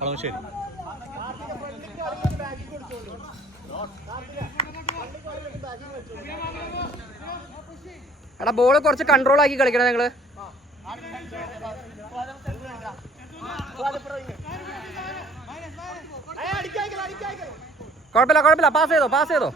കളമശ്ശേരി. എടാ ബോള് കുറച്ച് കൺട്രോൾ ആക്കി കളിക്കണം നിങ്ങള്. കുഴപ്പമില്ല, പാസ് ചെയ്തോ.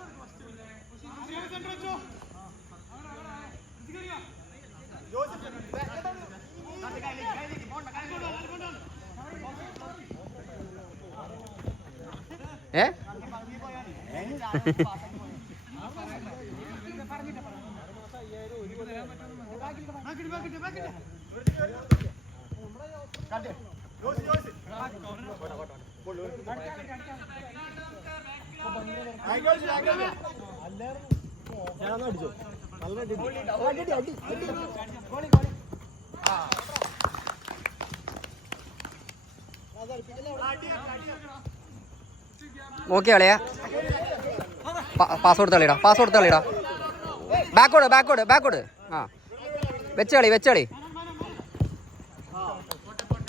ഓക്കെ കളിയാ. പാസ് കൊടുത്ത് കളിടാ. ബാക്കോട്. ആ വെച്ച് കളി.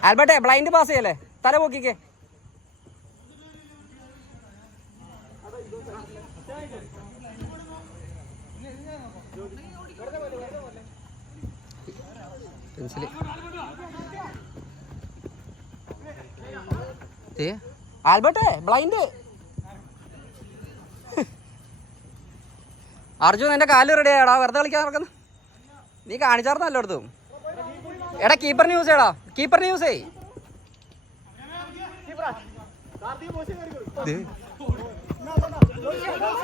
ആൽബർട്ടെ ബ്ലൈൻഡ് പാസ് ചെയ്യല്ലേ, തല പോക്കിക്കേ. പെൻസില് ആൽബർട്ടെ ബ്ലൈൻഡ്. അർജുൻ എന്റെ കാല് റെഡി ആയടാ, വെറുതെ കളിക്കാൻ നടക്കുന്നു. നീ കാണിച്ചാർന്നു എല്ലായിടത്തും. എടാ കീപ്പറിന് യൂസ് ചെയ്യടാ, യൂസ് ചെയ്.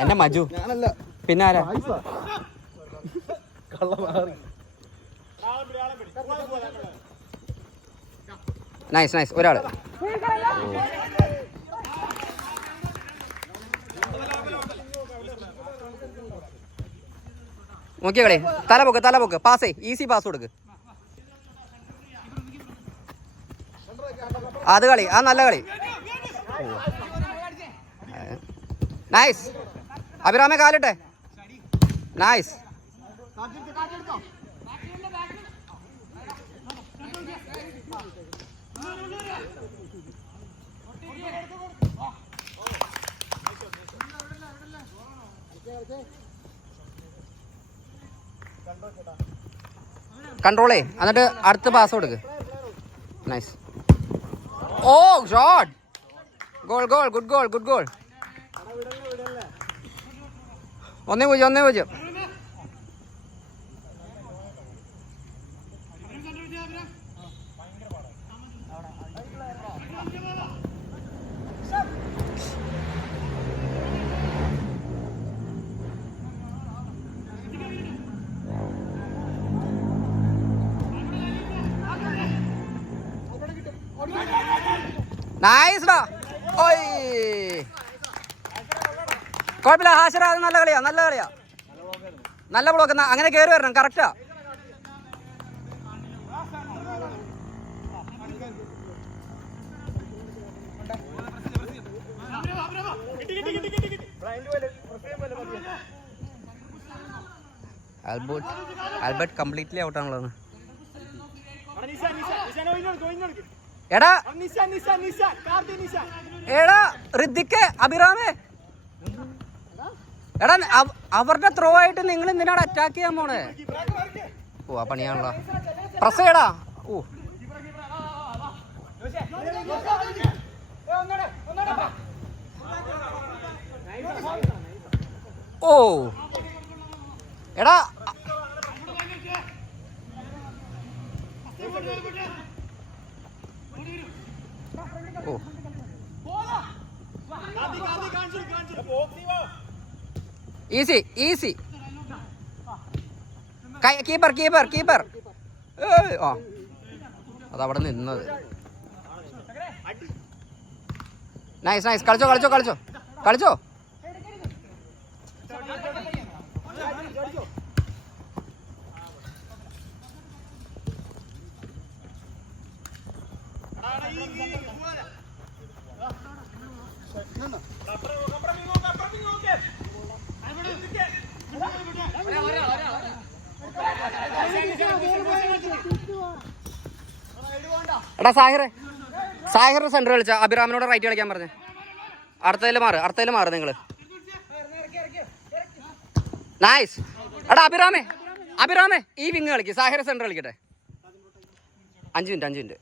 എന്നെ മജു പിന്നെ ആരാ? നൈസ് ഒരാള്. നോക്കിയ കളി, തല പൊക്ക്. പാസ് ഈസി പാസ് കൊടുക്ക്. അത് കളി, ആ നല്ല കളി. നൈസ് അഭിരാമെ കാലിട്ടെ. നൈസ്. കൺട്രോളേ, എന്നിട്ട് അടുത്ത പാസ് കൊടുക്ക്. Nice. Oh shot. Goal, good goal. 1-0. Nice ഡാ. ഓയ് കുഴപ്പമില്ല ഹാഷിറ, അത് നല്ല കളിയാ. നല്ല ബ്ലോക്ക്. അങ്ങനെ കയറി വരണം, കറക്റ്റാ. Albert completely ഔട്ടാണുള്ളത്. എടാ ഋദ്ദിക്ക്, അഭിറാമേ, എടാ അവരുടെ ത്രോ ആയിട്ട് നിങ്ങൾ എന്തിനാണ് അറ്റാക്ക് ചെയ്യാൻ പോണേ? ഓ ആ പണിയാണല്ലോ. പ്രസ് ചെയ്യടാ. ഓ എടാ ഈസി. കീപ്പർ. ആ അതവിടെ നിന്നത്. നൈസ്. കളിച്ചോ. എടാ സാഹിറേ സാഹിർ സെൻറ്റർ കളിച്ച അഭിറാമിനോട് റൈറ്റ് കളിക്കാൻ പറഞ്ഞേ. അടുത്തതിൽ മാറ് നിങ്ങൾ. നൈസ്. എടാ അഭിറാമേ ഈ വിങ് കളിക്ക്. സാഹിർ സെൻറ്റർ കളിക്കട്ടെ. 5 മിനിറ്റ്.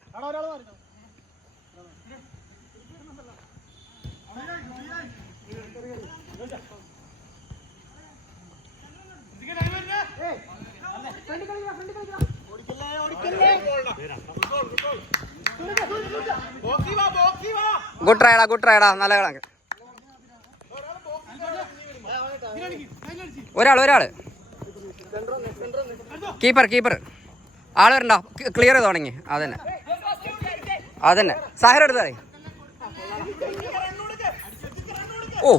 ഗുഡ് ട്രൈഡാ നല്ല കളാ. ഒരാള് കീപ്പർ ആള് വരണ്ട. ക്ലിയർ ചെയ്ത് തുടങ്ങി. അതന്നെ സാഹിർ എടുത്തേ. ഓ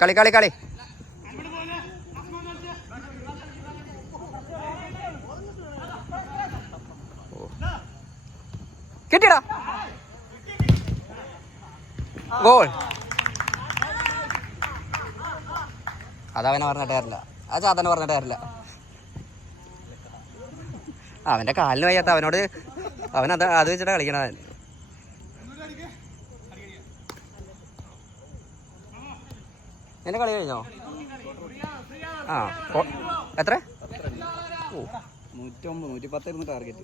കളി കിട്ടിയടാ. ഗോൾ. അതവനെ പറഞ്ഞിട്ട് കാര്യമില്ല. ആ ചാത്തനെ പറഞ്ഞിട്ട് കാര്യമില്ല. അവൻ്റെ കാലിന് വയ്യാത്ത അവനോട് അത് വെച്ചിട്ടാണ് കളിക്കണവൻ. നിന്റെ കളി കഴിഞ്ഞോ? ആ എത്ര? 110 ടാർഗറ്റ്.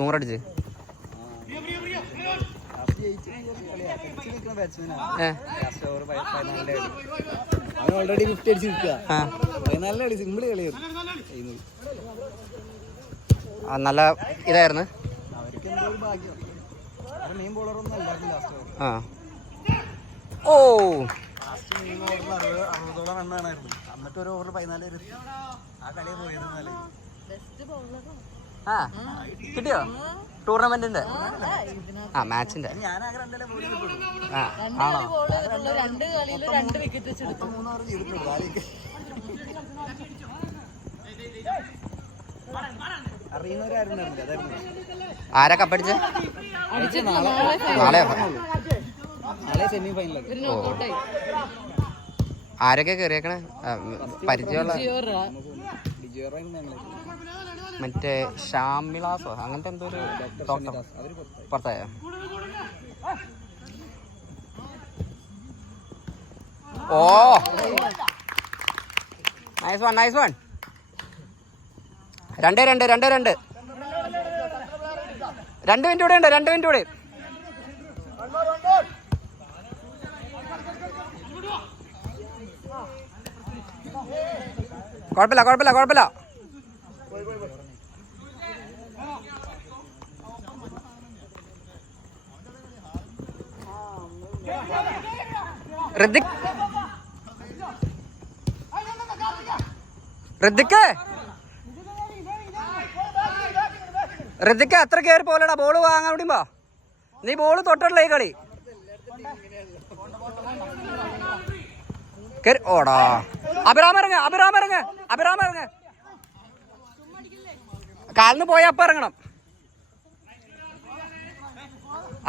100 അടിച്ച്. ഓൾറെഡി 50 അടിച്ച് നിൽക്കുക. നല്ല കളി, സിമ്പിൾ കളിയായിരുന്നു. നല്ല ഇതായിരുന്നു. അവർക്ക് എന്തോ ഒരു ഭാഗ്യം. മെയിൻ ബോളറൊന്നും അല്ലായിരുന്നു ലാസ്റ്റ്. ഓ ലാസ്റ്റ് 3 ഓവറിൽ 60ഓളം റണ്ണാണായിരുന്നു. എന്നിട്ട് ഒരു ഓവറിൽ 14 ആ കളിയെ പോയത്. കിട്ടിയോ ടൂർണമെന്റിന്റെ? മാച്ചിന്റെ. ഞാനാകെ 2 ബോൾ ചെയ്തിട്ടുള്ളൂ. ആണോ? 2 കളിയിൽ 2 വിക്കറ്റ് വെച്ചെടുത്തു. 3 ഓവർ ചെയ്തിട്ടുള്ളൂ. അറിയുന്നവരായിരുന്നു. അതായിരുന്നു. ആരാ കപ്പടിച്ച്? നാളെ സെമി ഫൈനൽ. ആരൊക്കെ കയറിയേക്കണേ? പരിചയമുള്ള മറ്റേ ഷാമിളാസോ അങ്ങനത്തെ എന്തോ ഒരു പുറത്തായ. ഓ നൈസ് വൺ. 2 മിനിറ്റ് കൂടെ ഉണ്ട്. 2 മിനിറ്റ് കൂടെ. കുഴപ്പമില്ല. ഋതിക്ക് അത്ര കയറി പോലെടാ. ബോള് വാങ്ങാൻ വേണ്ടിയുമ്പോ നീ ബോള് തൊട്ടുള്ള ഈ കളി. ഓടാ അഭിറാം ഇറങ്ങ. കാലിന് പോയ അപ്പം ഇറങ്ങണം.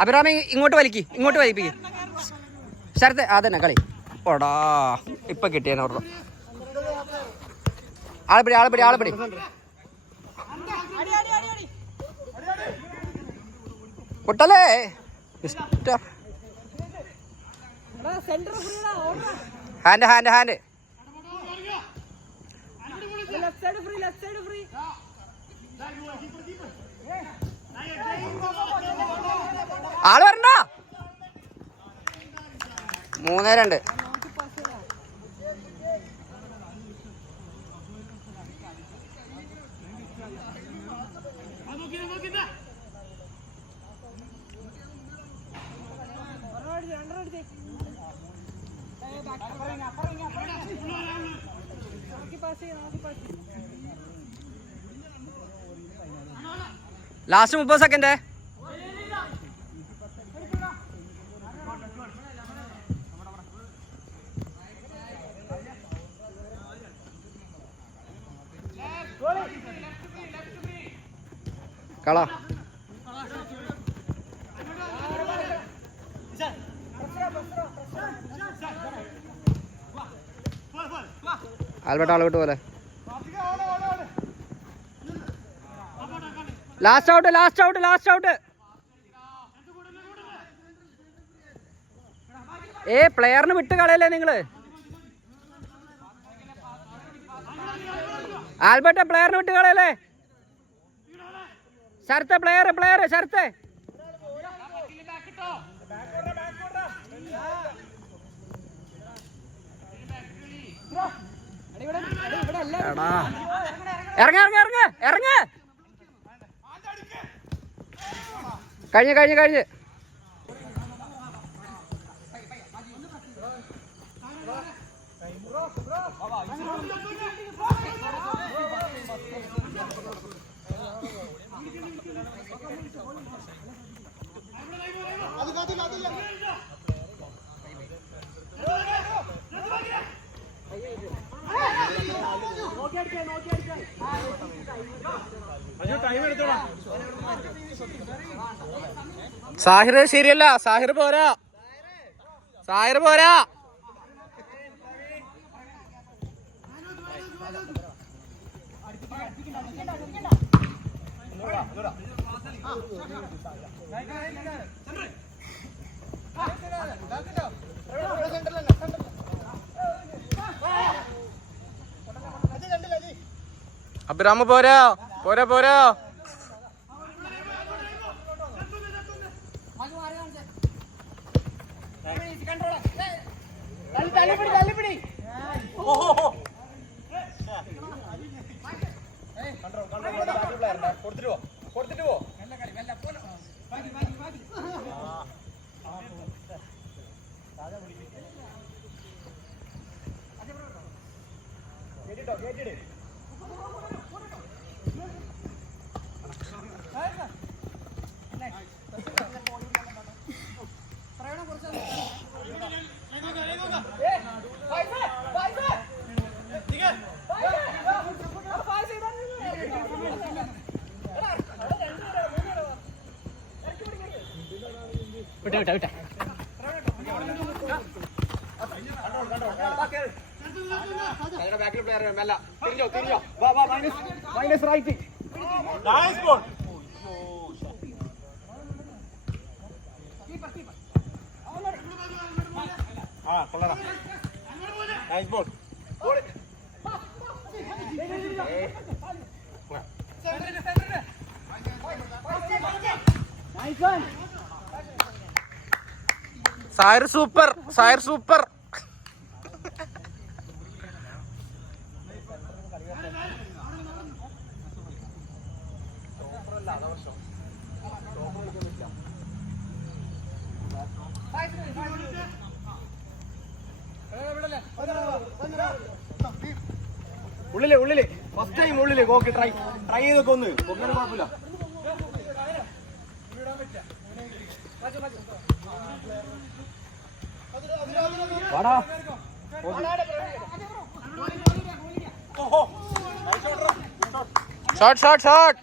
അഭിറാമി ഇങ്ങോട്ട് വലിപ്പിക്ക്. ശരത്തെ അതന്നെ കളി. ഓടാ ഇപ്പൊ കിട്ടിയ ആളെപ്പിടി. പൊട്ടല്ലേ ഹാൻഡ്. ആള് വരണ്ട. 3-2. Last 30 second. കള ആൽബർട്ട് പോലെ. Last out. പ്ലെയറിന് വിട്ട് കളയല്ലേ നിങ്ങള്? ആൽബർട്ട് പ്ലെയറിന് വിട്ട് കളയല്ലേ? ശരത്തെ പ്ലെയർ ശരത്തെ. ഇറങ്ങ കഴിഞ്ഞ് സാഹിർ ശരിയല്ല. സാഹിർ പോരാ. അബ്രാമ പോരാ. കൊടുത്തിട്ട് പോ. വിട്ട ബാക്കിൽ പ്ലെയർ മെല്ല തിരിഞ്ഞോ. Minus right. Nice ball. കൊള്ളടാ. Nice ball. സായർ സൂപ്പർ. ഉള്ളില് ഫസ്റ്റ് ടൈം ഉള്ളില് ഓക്കെ. ട്രൈ ചെയ്തൊക്കെ ഒന്ന് കുഴപ്പമില്ല. ഷോട്ട്.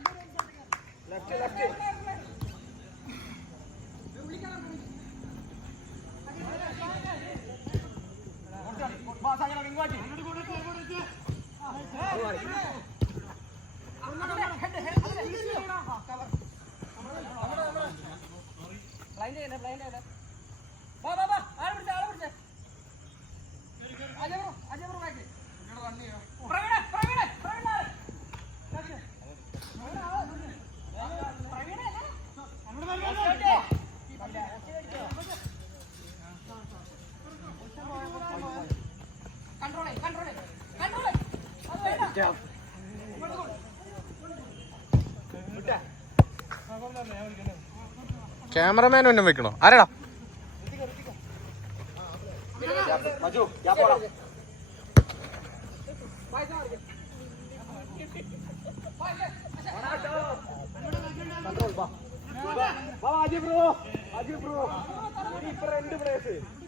ക്യാമറമാൻ ഒന്നും വെക്കണോ? ആരാടാ?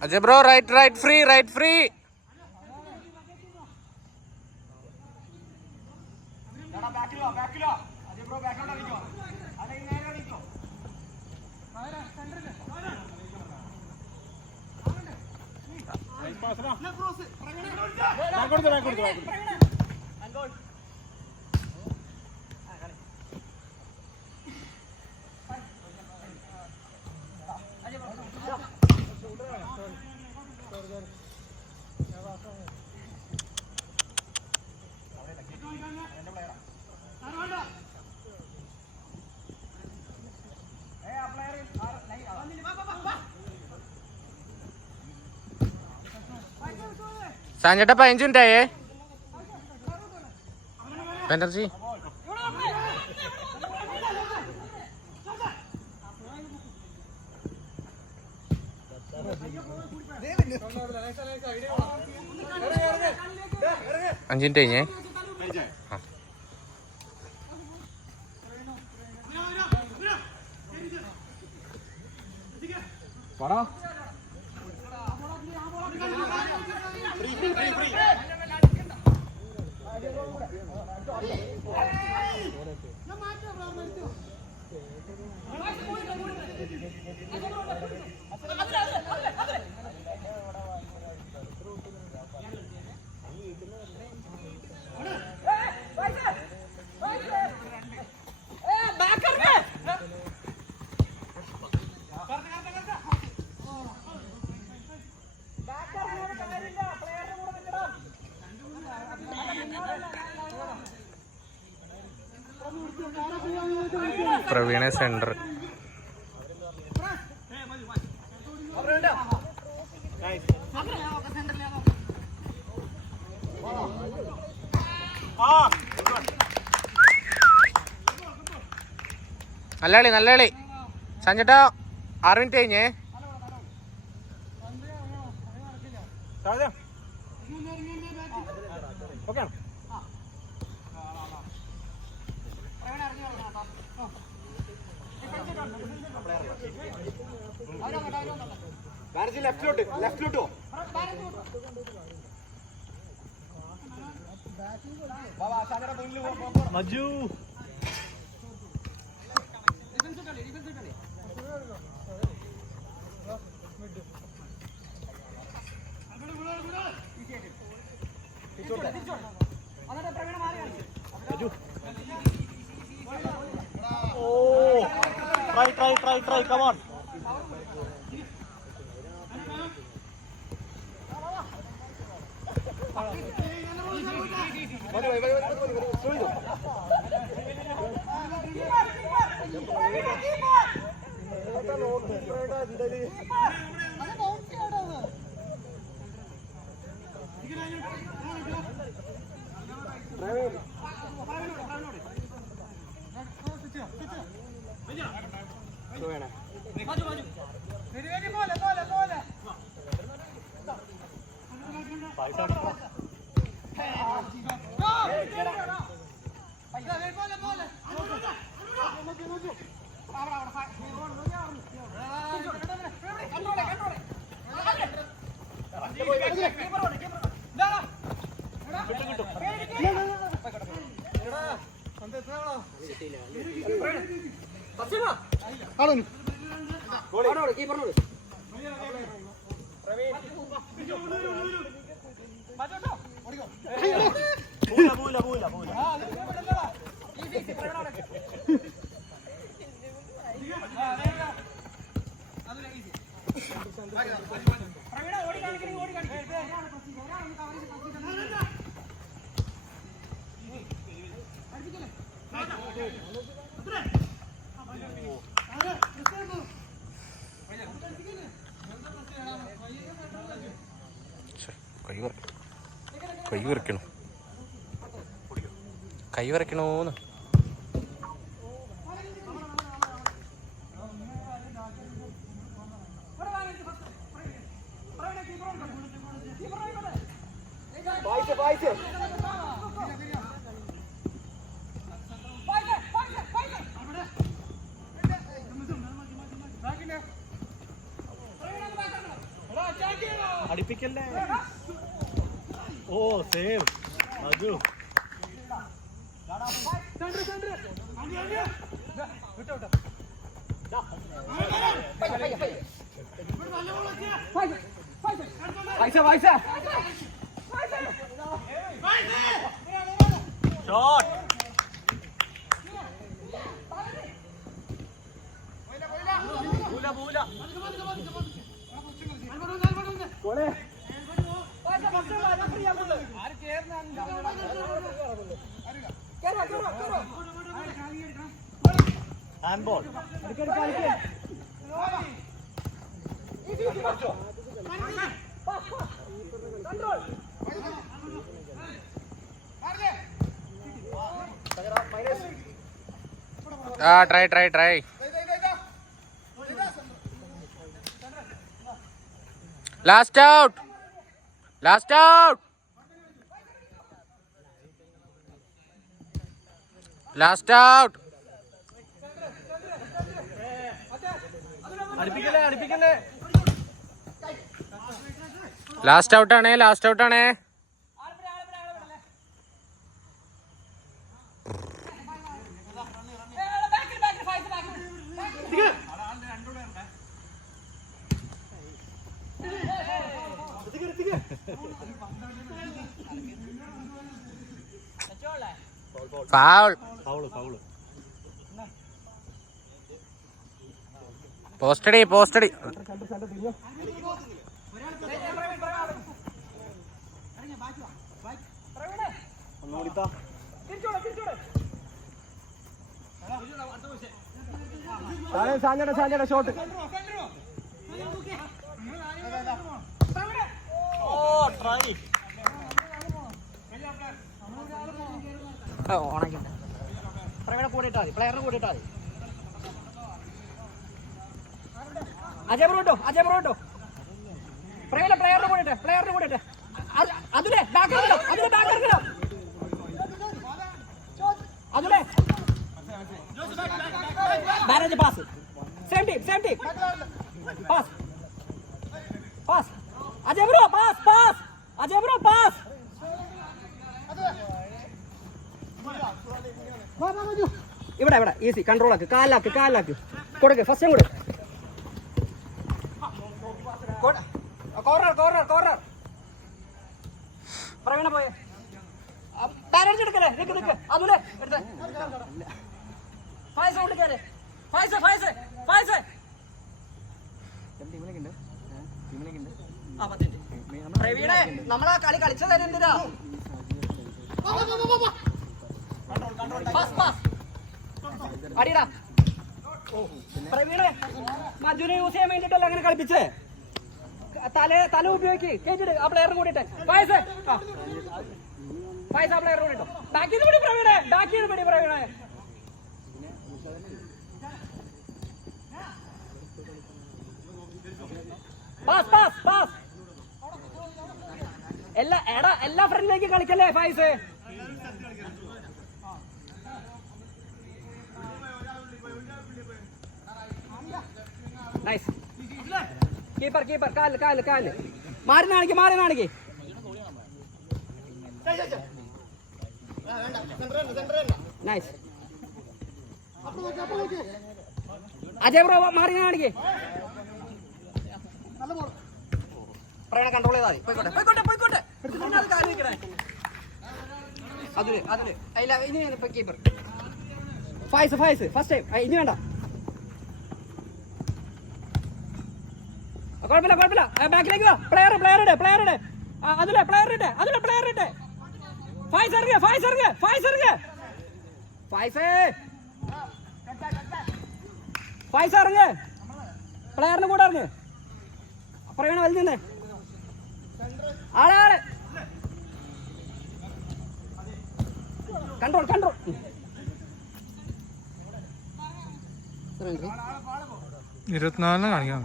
Ajay bro right free. സാഞ്ചേട്ടാ 15 മിനിറ്റായേ ബാനർജി. അഞ്ച് മിനിറ്റ് കഴിഞ്ഞേ. പ്രവീണ സെന്റർ. നല്ല കളി നല്ല കളി. സഞ്ജേട്ടാ 6 മിനിറ്റ് കഴിഞ്ഞേ. ലെഫ്റ്റിലോട്ടോ Maju. Oh, try, come on. കൈ വരയ്ക്കണോന്ന്. അടിപ്പിക്കല്ലേ. Oh save Aju. Shot. Handball. Try. Last out. Last out ആണ്. Foul. Postadi. സാഞ്ചയുടെ ഷോട്ട്. പ്രവീണ കൂടെ ഇട്ടാ മതി, പ്ലെയറിനെ കൂടെ ഇട്ടാ മതി. അജയ് ബ്രോ പ്രവീണ പ്ലെയറിനെ കൂടെ ഇട്ടെ. അതിലെ ബാക്ക് ഇറങ്ങണം. Barrage pass. Same team. Pass. Ajay bro pass. ഇവിടെ ഈസി കൺട്രോൾ ആക്ക്. കാലാക്ക് കൊടുക്ക്. ഫസ്റ്റ് കൊടു. കോർണർ. പ്രവീണ പോയെ. പാരേജ് എടുക്കല്ലേ. നിക്ക് അതുലെ എടുത്തേ. ഫൈസ് ഔട്ട് കേരെ. ഫൈസ്. പ്രവീണേ നമ്മളാ കളി കളിച്ചത് എന്തിനാ? അടിയടാ. പ്രവീണേ മഞ്ജുനെ യൂസ് ചെയ്യാൻ വേണ്ടിട്ടല്ല അങ്ങനെ കളിപ്പിച്ചേ. തല ഉപയോഗിക്ക്. കേട്ടിട്ട് ആ പ്ലെയറിന് കൂടിട്ടെ. ഫൈസ് ആ പ്ലെയറിന് കൂടിട്ടോ. ബാക്കിന്ന് പിടി പ്രവീണേ. പാസ്. എല്ലാ ഫ്രണ്ടിലേക്ക് കളിക്കല്ലേ ഫൈസ്. നൈസ്. കീപ്പർ കാല് മാറി നാണിക്ക്. നൈസ്. അജയ് ബ്രോ മാറി കാണിക്കേ. പ്രവീണ കൺട്രോൾ ചെയ്താൽ പോയിക്കോട്ടെ. അതില് ഇനി കീപ്പർ. Faiz first time. ഇനി വേണ്ട. കുഴപ്പമില്ല. ബാക്കിലേക്ക് വാ. പ്ലെയർ ഇട്. അതിലെ പ്ലെയർ ഇട്ട്. ഫൈസ് ഇറങ്ങ്. പ്ലെയറിന് കൂടെ ഇറങ്ങ്. പ്രവീണ വലിഞ്ഞേ. ആള് കൺട്രോൾ. 24 കാണിക്കാം.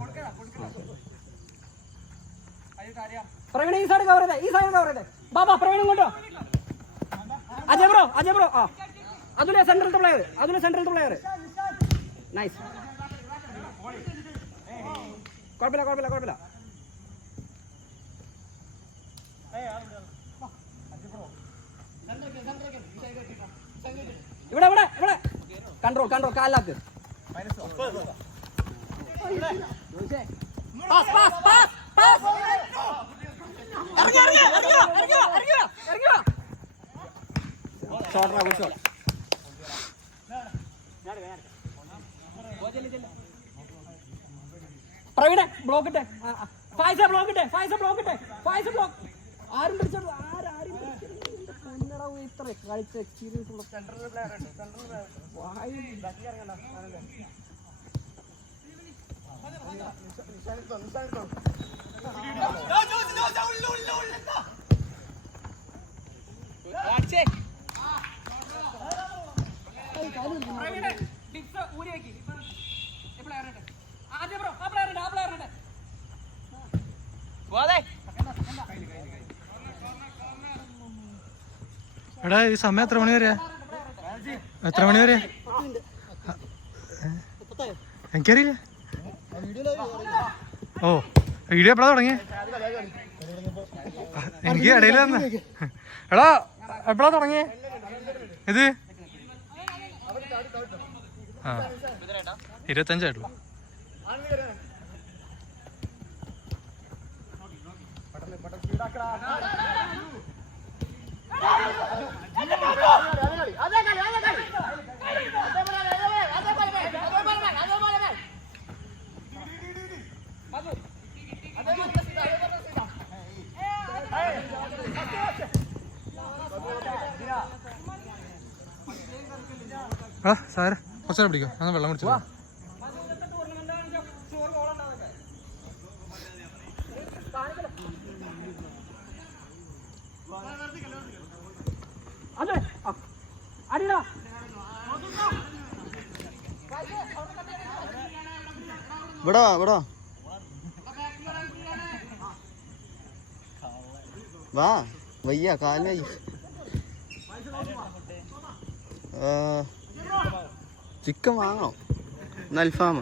പ്രവീണ ഈ സൈഡ് കവർ ചെയ്തേ. ബാബാ പ്രവീണ കൊണ്ടോ. അജയ് ബ്രോ അതിലെ സെൻട്രൽ പ്ലെയർ. നൈസ്. കുഴപ്പമില്ല. ഇവിടെ കൺട്രോൾ കാലാക്ക്. പാസ്. ഇറങ്ങിയോ. ഷോട്ട്. പ്രവീണ ബ്ലോക്ക് ഇട്ടെ. ഫൈസ ബ്ലോക്ക്. ആരും പിടിച്ചോ. ഇത്ര കളിച്ച എക്സ്പീരിയൻസ് ഉള്ള സെൻട്രൽ പ്ലെയർ ഉണ്ട്. എടാ ഈ സമയം എത്ര മണി വരെയാ? എത്ര മണി വരെ? എനിക്കറിയില്ല. ഓ വീഡിയോ എപ്പോഴാ തുടങ്ങിയ? എനിക്ക് ഇടയിൽ വന്ന എടാ എപ്പോഴാ തുടങ്ങിയ ഇത്? ആ 25 ആ സാര കുറച്ചേരം പിടിക്കാം. എന്നാൽ വെള്ളം കുടിച്ചോ. ഇവിടെ വാ വാ വയ്യ കാലിന് ചിക്കൻ വാങ്ങണോ? അൽഫാം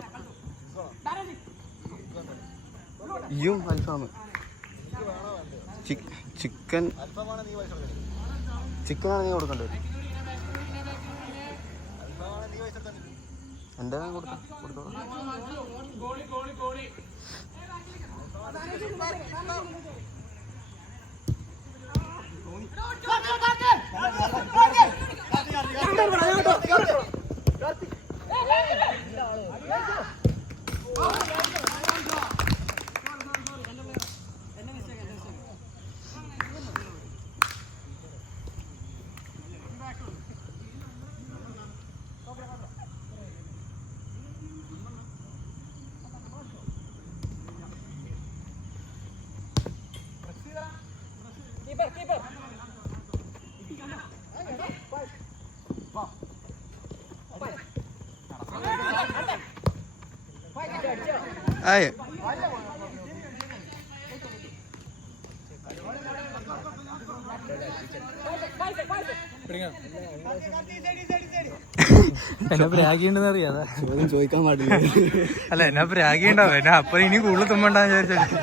ഇയും അൽഫാം ചിക്കനാണ് നീ കൊടുക്കണ്ടത്. എൻ്റെ കൊടുത്തോ. Ay. എന്നെ പ്രാഗിണ്ടെന്ന് അറിയാതെ ചോദിക്കാൻ പാടില്ല. അല്ല എന്നാ പ്രാഗിണ്ടാവും. എന്നെ അപ്പൊ ഇനി കൂടുതൽ തുമ്മണ്ടാന്ന് വിചാരിച്ചു.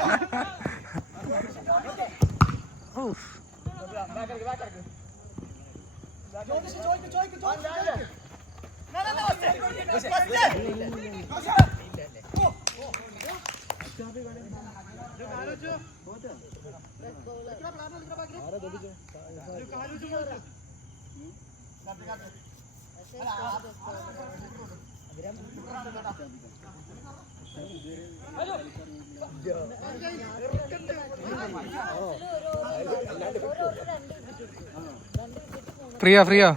ഫ്രീയാ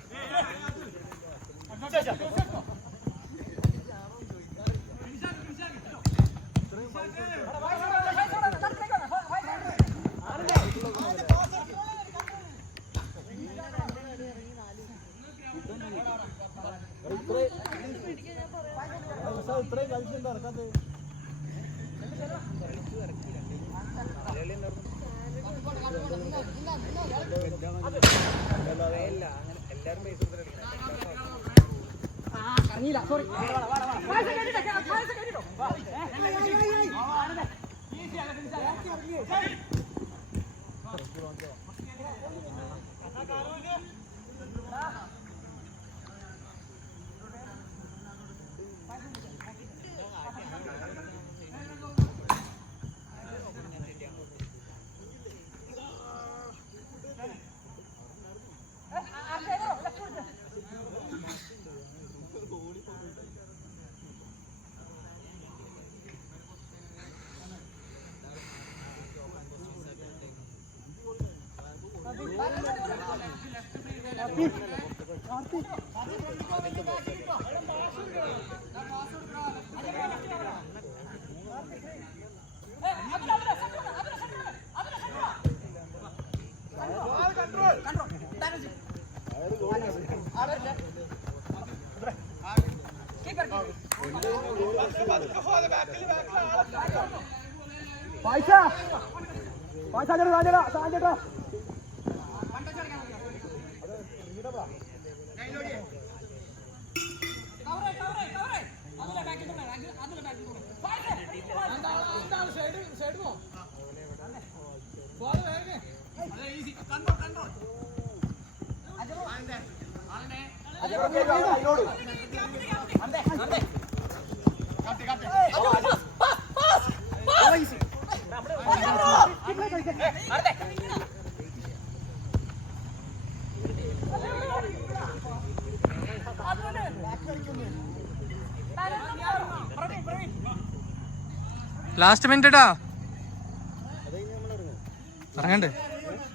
ലാസ്റ്റ് മിനിറ്റ് ഇട്ടാ ഇറങ്ങണ്ടേ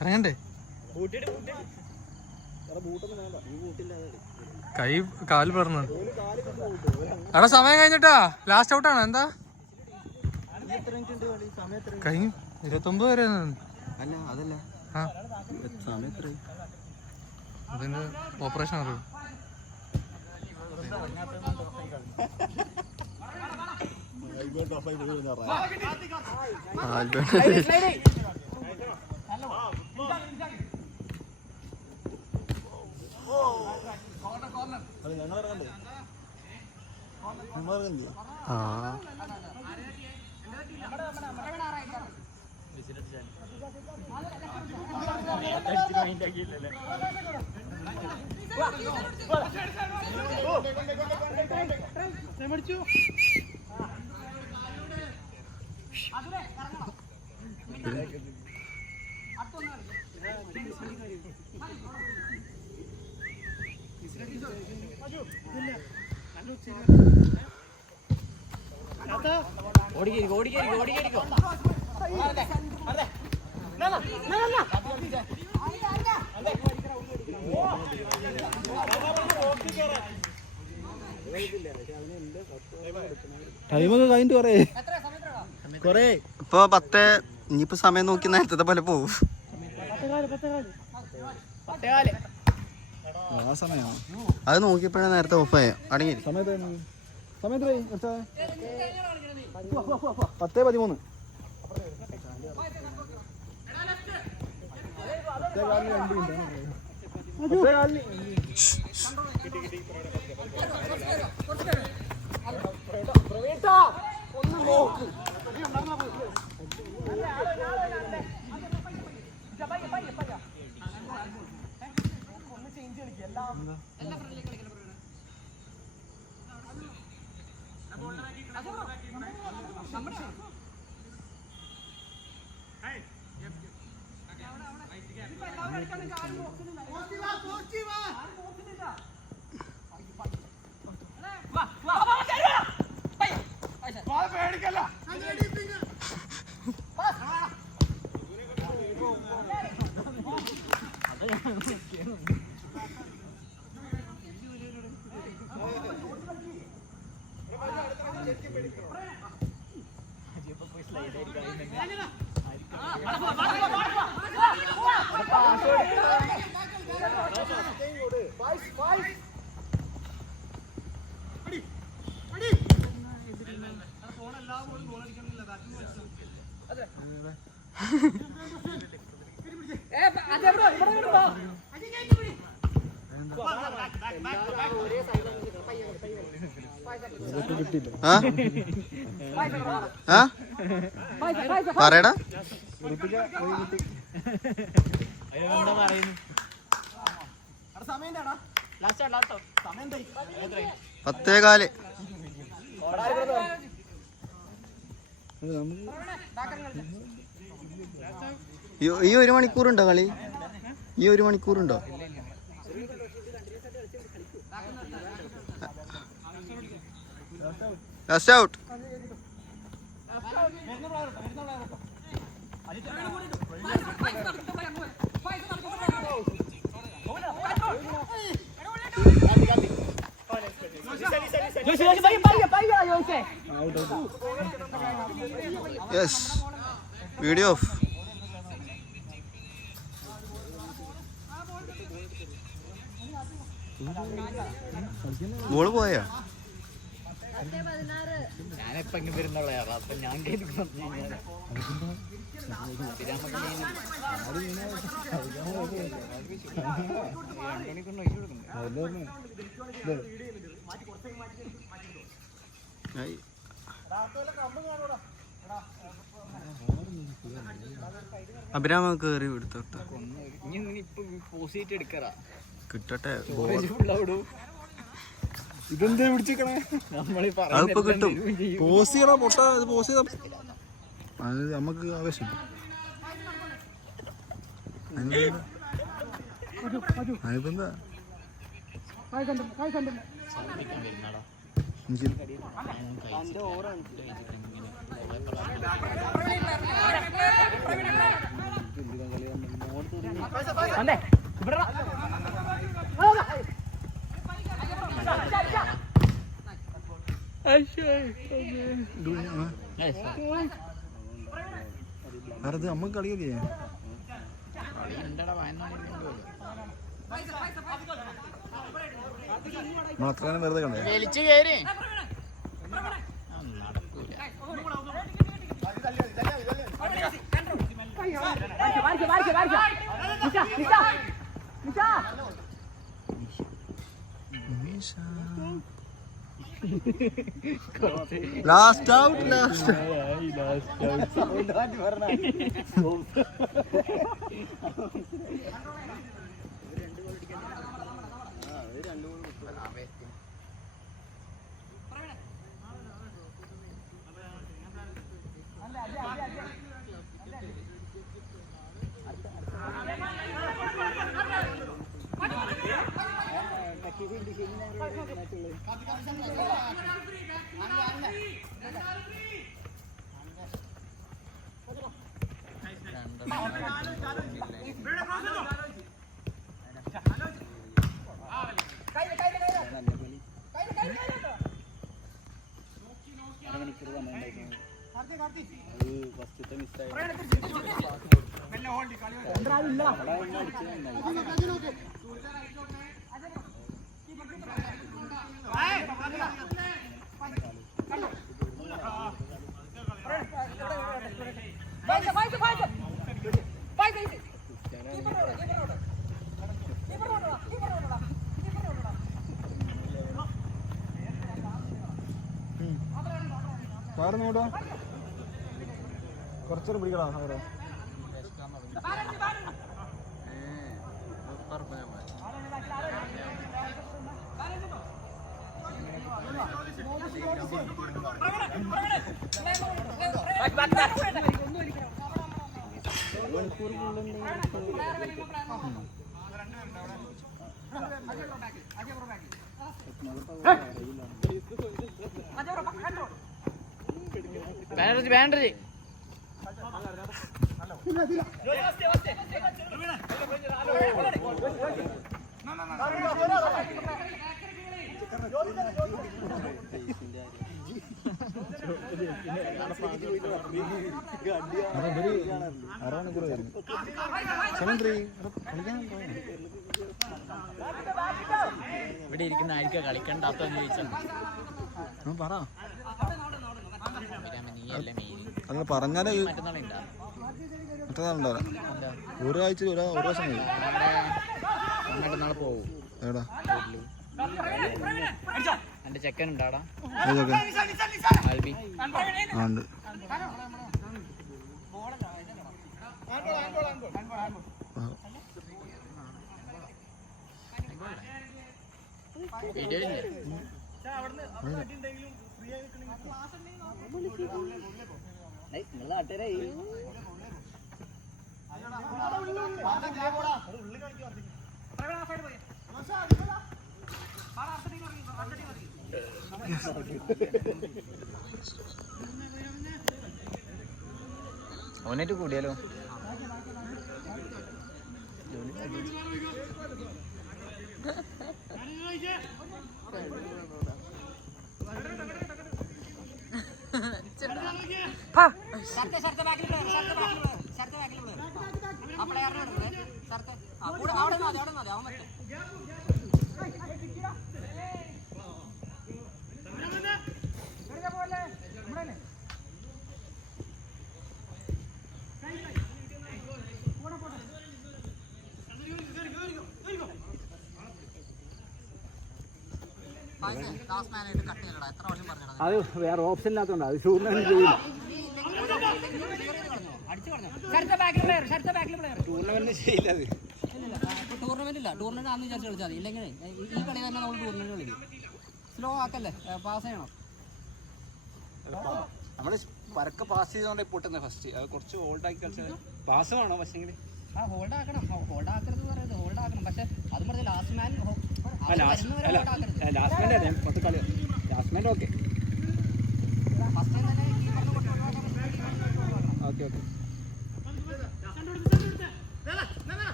ഇറങ്ങണ്ടേ കൈ കാല് പറഞ്ഞു എടാ സമയം കഴിഞ്ഞിട്ടാ ലാസ്റ്റ് ഔട്ടാണ് എന്താ കഴിഞ്ഞു 29 വരെ ആ അതിന്റെ ഓപ്പറേഷൻ അറിയും ടൈമൊക്കെ കഴിഞ്ഞിട്ട് കൊറേ ഇപ്പൊ 10 ഇനിയിപ്പോ സമയം നോക്കി നേരത്തെ പോലെ പോവും ആ സമയം അത് നോക്കിയപ്പോഴാണ് നേരത്തെ ഓഫായ അടങ്ങി സമയത്ത് 10:13 പറയടാ 10:15 ഈ 1 മണിക്കൂറുണ്ടോ കളി? ഈ 1 മണിക്കൂറുണ്ടോ? Last out. Yes, video off. Ball പോയാ? ഞാനിപ്പോ ഇങ്ങനെ വരുന്നുള്ള അപ്പൊ ഞാൻ അഭിരാമ കേറി എടുത്തോ പോസിറ്റ് എടുക്കറാ കിട്ടട്ടെ. ഇതെന്താ പിടിച്ചിക്കണേ? അതിപ്പോ കിട്ടും. പോസ് ചെയ്യണം പൊട്ട. പോസ് ചെയ്ത അത് നമുക്ക് ആവശ്യം. അതിപ്പോ എന്താ വേറെ നമ്മക്ക് കളിയൊക്കെ നമ്മളത്രയും വെറുതെ കണ്ടേ. വലിച്ചു കയറി ലാസ്റ്റ് ഔട്ട്. ലാസ്റ്റ് നോടാ കുറച്ചേരം പിടിക്കടാ. അവരെ ബാനർജി ബാനർജി ഇവിടെ ഇരിക്കുന്ന ആയിരിക്കും കളിക്കണ്ടാത്തോന്ന് ചോദിച്ചാൽ പറ. നീയല്ല മെയിൻ. അങ്ങനെ പറഞ്ഞാലേ മറ്റന്നാളുണ്ടാ മറ്റന്നാളുണ്ടാവില്ല. ഒരാഴ്ച ഒരു ദിവസം കഴിയും. മറ്റന്നാൾ പോവും. എവിടാ എന്റെ ചെക്കൻ ഉണ്ടാടാ ആൽബി. ആ ഉണ്ട്. വീഡിയോ ഇല്ലേ? നിങ്ങൾ നാട്ടുകാരായി ഓനായിട്ട് കൂടിയാലോ? അത് വേറെ ഓപ്ഷൻ ഇല്ലാത്തതുകൊണ്ട് അത് ഷൂറിനാണ് ചെയ്യില്ല. ടൂർണമെന്റ് ചെയ്യില്ല അത്. ടൂർണമെന്റ് ഇല്ല, ടൂർണമെന്റ് ആണെന്ന് വിചാരിച്ച് കളിച്ചാൽ മതി. ഇല്ലെങ്കിൽ ഈ കളി തന്നെ നമ്മൾ ടൂർണമെന്റ് കളിക്കും. സ്ലോ ആക്കല്ലേ, പാസ് ചെയ്യണം. നമ്മള് പരക്കെ പാസ് ചെയ്തോണ്ട് പൊട്ടുന്നത് ഫസ്റ്റ്. അത് കുറച്ച് ഹോൾഡ് ആക്കി കളിച്ചാൽ പാസ് വേണോ? പക്ഷെങ്കിൽ ഹോൾഡ് ആക്കണം, ഹോൾഡ് ആക്കരുത് പറയുന്നത് ഹോൾഡ് ആക്കണം. പക്ഷെ അത് പറഞ്ഞ last man last man okay okay okay.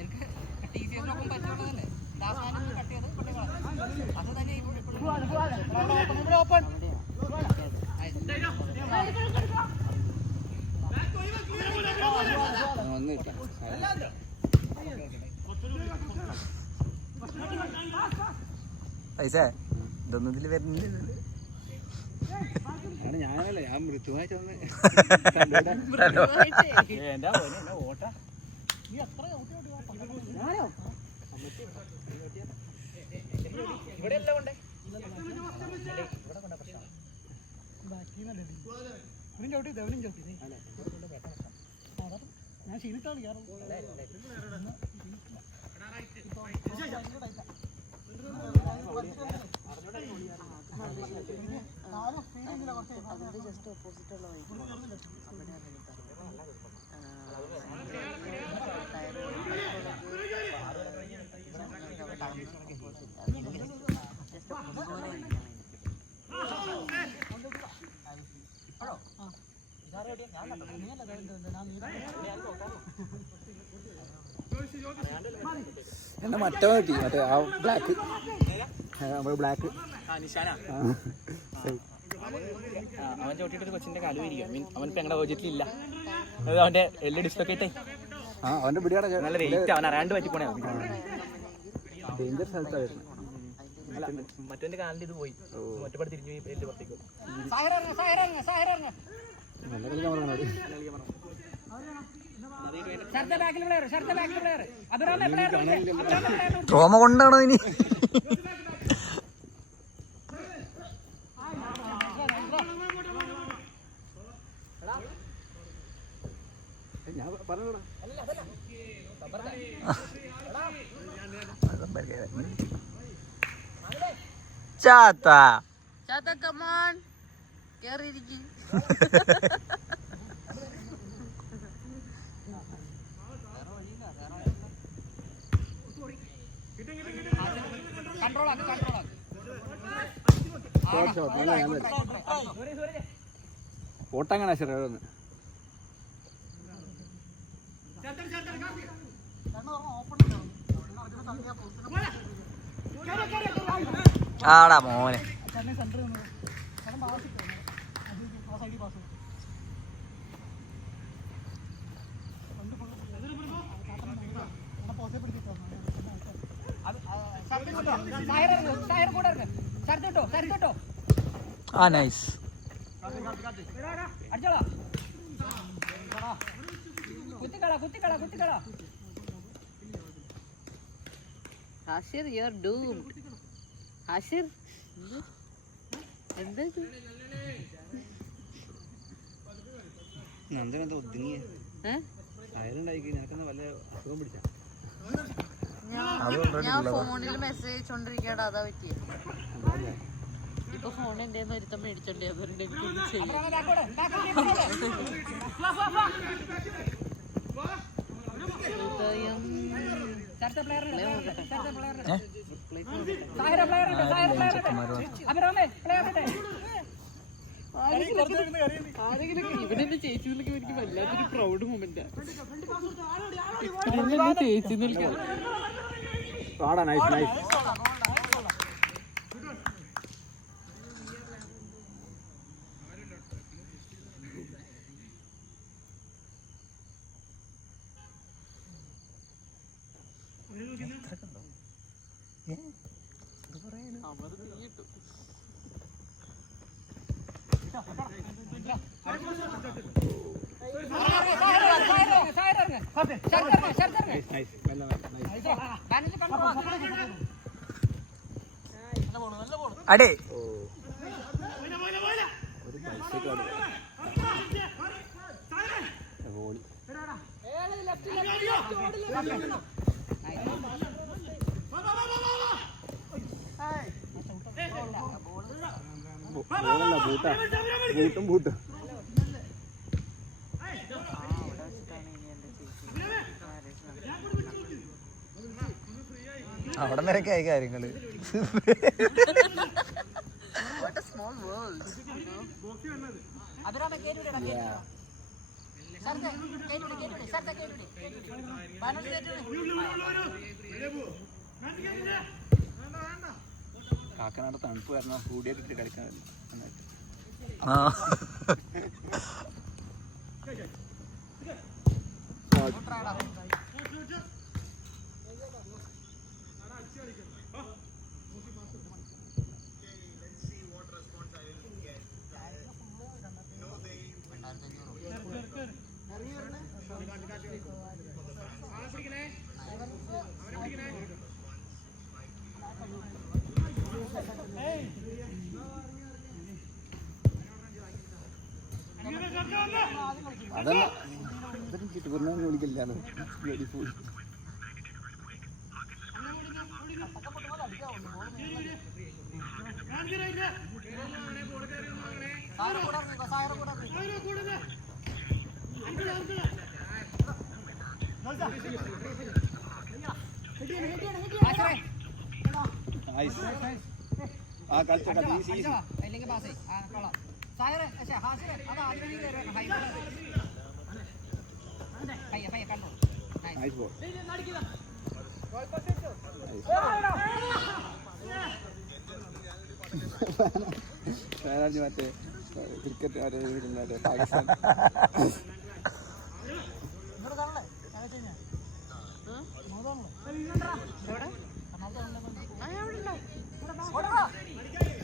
എനിക്ക് TCS-നൊപ്പം പറ്റുള്ളതല്ലേ ലാസ്റ്റ് മാൻ കട്ട് ചെയ്ത് അത് തന്നെ പൈസ ഇതൊന്നും ഇതിൽ വരുന്നില്ല. ഞാനല്ലേ, ഞാൻ മൃത്യുവായിട്ട് ഓട്ട ഇവിടെ എല്ലാം കൊണ്ടേ ഞാൻ ശീലിച്ചാണ് ജസ്റ്റ് ഓപ്പോസിറ്റ് ഉള്ള എന്നാ മറ്റേ കിട്ടി, മറ്റേ ആ ബ്ലാക്ക് ബ്ലാക്ക് അവൻ ചോട്ടിട്ടൊരു കൊച്ചിന്റെ കാലുവരിക. അവനിപ്പോ ഞങ്ങളുടെ പ്രോജക്റ്റിലില്ല. അവന്റെ എല്ലാം ഡിസ്ലൊക്കേറ്റ് ആയി. അവന്റെ പിടിയാടെ നല്ല വെയിറ്റ്, അവൻ അറിയാണ്ട് പറ്റിപ്പോണേ. ഡേഞ്ചർ സ്ഥലത്തായിരുന്നു. മറ്റവന്റെ കാലിൽ ഇത് പോയി, ഒറ്റപ്പാട് തിരിഞ്ഞു പോയി എല്ല് പുറത്തേക്ക്. നല്ല കളിക്കാൻ പറഞ്ഞത് ട്രോമ കൊണ്ടാണോ ഇനി? ഞാൻ പറഞ്ഞോടാ ചാത്ത കമാൻ കേറിയിരിക്കും. ഓട്ടങ്ങനെ ശരിയാണ്. ആടാ മോനെ ആ nice. Ashir, you're doomed. Ashir, എന്താ ഇത്? നന്ദനെന്താ ഒതുങ്ങിയ അയലുണ്ടായി നിനക്കെന്താ വല്ല അസുഖം പിടിച്ച? ഞാൻ ഫോണിൽ മെസ്സേജ് അയച്ചോണ്ടിരിക്കടാ, അതാ പറ്റിയ. ഇപ്പൊ ഫോൺ എന്റെ ഒരുത്തം മേടിച്ചോണ്ടേ അവരുടെ ഇവനെന്നെ ചേച്ചി വിളിക്കുമ്പോ എനിക്ക് വല്ലാത്തൊരു പ്രൗഡ് മൊമെന്റാ. ചേച്ചി വിളിക്കാം. അടേ ബൂട്ടും ബൂട്ടും അവിടെ നിരക്കായി കാര്യങ്ങള്. What a small world. Kakkanad തണുപ്പ് കാരണം കൂടിയൊക്കെ ഇട്ട് കളിക്കാൻ അതല്ല ചുറ്റുപുറന്ന് വിളിക്കില്ലാലോ. ആ കളിച്ച നൈസ് ബോൾ. മറ്റേ ക്രിക്കറ്റ് മറ്റേ Pakistan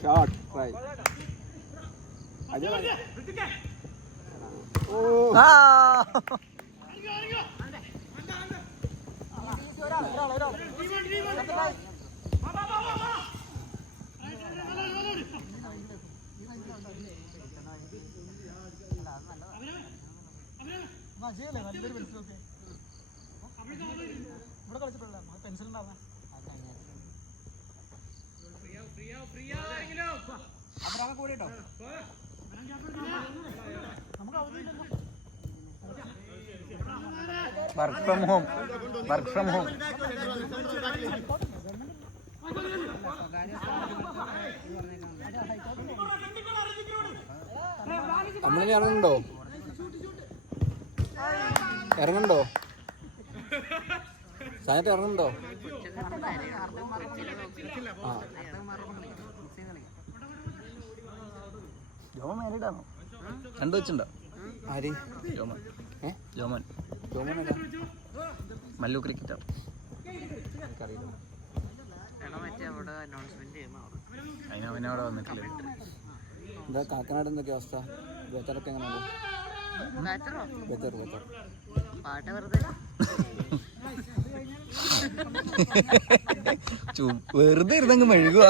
shot try. Work from home. Work from home. നമ്മളിനി ഇറങ്ങുന്നുണ്ടോ? ഇറങ്ങുന്നുണ്ടോ? സാധനത്ത് ഇറങ്ങുന്നുണ്ടോ? ആ ജോമൻ മാരീഡാണോ? രണ്ടു വെച്ചുണ്ടോ? ആര്? ജോമൻ. ജോമൻ ജോമൻ മല്ലു ക്രിക്കറ്റർ. അതിനവിടെ വന്നിട്ടില്ല. എന്താ കാക്കനാട് എന്തൊക്കെ അവസ്ഥ? ബേച്ചറൊക്കെ എങ്ങനെയുണ്ട്? ബേച്ചർ ബേച്ചർ വെറുതെ ഇരുന്നങ്ങ് മെഴുകുക.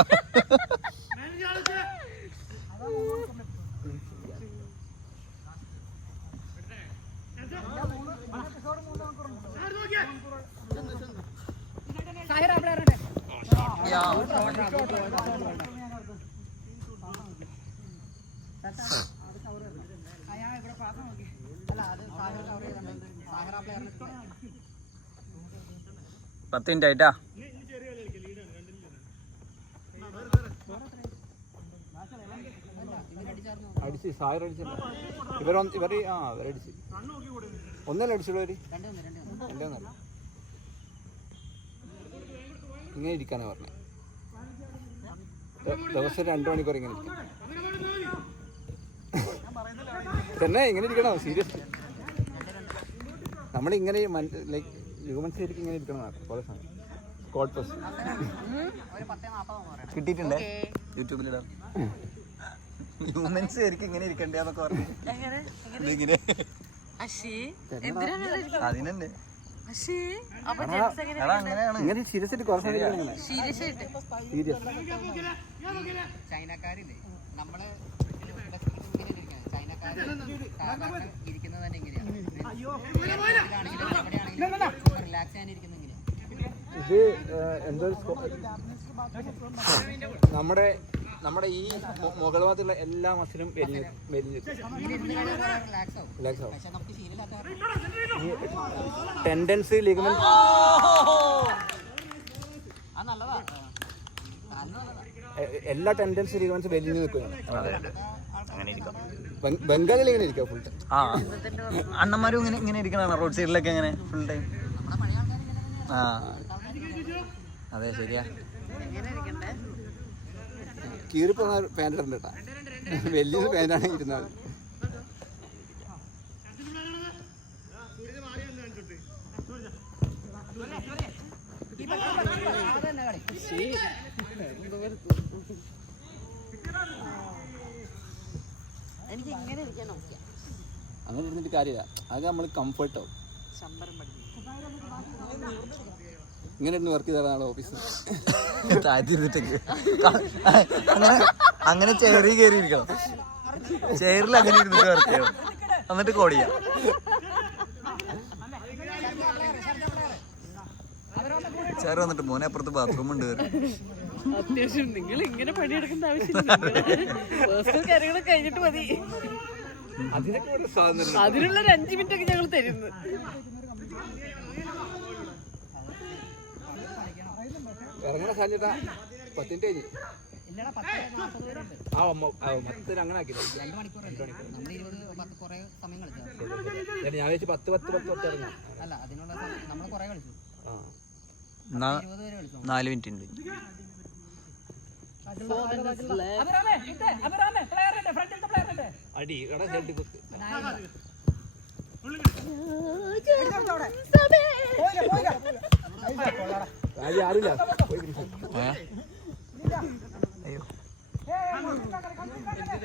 പത്ത് മിനിറ്റ് ആയിട്ടാ. അടിച്ച് സായർ അടിച്ചില്ല. ഇവരടിച്ച് ഒന്നല്ല അടിച്ചുള്ളൂ. രണ്ടൊന്നല്ല. ഇങ്ങനെ ഇരിക്കാനാ പറഞ്ഞത്. ദിവസം 2 മണിക്കൂർ ഇങ്ങനെ ഇരിക്കും. തന്നെ ഇങ്ങനെ ഇരിക്കണം. സീരിയസ് നമ്മളിങ്ങനെ ലൈക്ക് ഹ്യൂമൻസ് ശരിക്കും ഇങ്ങനെ ഇരിക്കണം. പോലെ സ്കോട്ട് പോസ്റ്റ് കിട്ടിയിട്ടുണ്ടേ യൂട്യൂബിലിടാം. ഹ്യൂമൻസ് ശരിക്കും ഇങ്ങനെ ഇരിക്കണ്ടേന്നൊക്കെ പറഞ്ഞു. ഇങ്ങനെ അതിനെ ഇങ്ങനെ സീരിയസ് ആയിട്ട് കുറച്ച് സീരിയസ് ചൈനക്കാരില്ലേ നമ്മള് ചൈനക്കാര് ഇരിക്കുന്നത് തന്നെ ഇങ്ങനെയാണ്. റിലാക്സ് ചെയ്യാനിരിക്കുന്നത് ഇങ്ങനെയാണ്. ഇത് എന്തോ നമ്മുടെ ഈ മുകൾ ഭാഗത്തുള്ള എല്ലാ മസിലും ടെൻഡൻസ് ലിഗമെന്റ് എല്ലാ ടെൻഡൻസ് ലിഗമെന്റ്സ് വലിഞ്ഞു നിൽക്കുകയാണ്. ബംഗാളിൽ ഇങ്ങനെ ഇരിക്കുക ഫുൾ ടൈം. അണ്ണന്മാരും ഇങ്ങനെ ഇരിക്കണ റോഡ് സൈഡിലൊക്കെ ഇങ്ങനെ ഫുൾ ടൈം. ആ അതെ ശരിയാ. കീറിപ്പോ പാൻറ് ഇടണ്ട കേട്ടാ, വലിയൊരു പാൻറ്റാണ് ഇരുന്നത്. എനിക്ക് ഇങ്ങനെ ഇരിക്കാൻ നോക്കിയാ അങ്ങനെ ഇരുന്നിട്ട് കാര്യമില്ല, അത് നമ്മൾ കംഫർട്ട് ആവും. ഇങ്ങനെ ഇരുന്ന് വർക്ക് ചെയ്താണ് ഓഫീസിൽ. അങ്ങനെ ചെയറിൽ കയറി ഇരിക്കണം. ചെയറിൽ അങ്ങനെ ഇരുന്നിട്ട് വർക്ക് ചെയ്യണം, എന്നിട്ട് കോഡ് ചെയ്യാം. ചെയർ വന്നിട്ട് മോനെ അപ്പുറത്ത് ബാത്റൂം ഉണ്ട്. അത്യാവശ്യം നിങ്ങൾ ഇങ്ങനെ പണിയെടുക്കേണ്ട ആവശ്യമില്ല, കാര്യങ്ങൾ കഴിഞ്ഞിട്ട് മതി. അതിനുള്ള ഒരു 5 മിനിറ്റ് ഒക്കെ ഞങ്ങൾ തരുന്നു. ഇറങ്ങണ സാധ്യത 10 മിനിറ്റ് കഴിഞ്ഞ് അങ്ങനെ ആക്കി. ഞാൻ വെച്ച് 10 ഇറങ്ങാം. അല്ല അതിനുള്ള നമ്മൾ കുറെ കളിച്ചു. 4 മിനിറ്റ് ഉണ്ട്. അടി എടാ ഹെഡ് കുത്ത്. ആരില്ല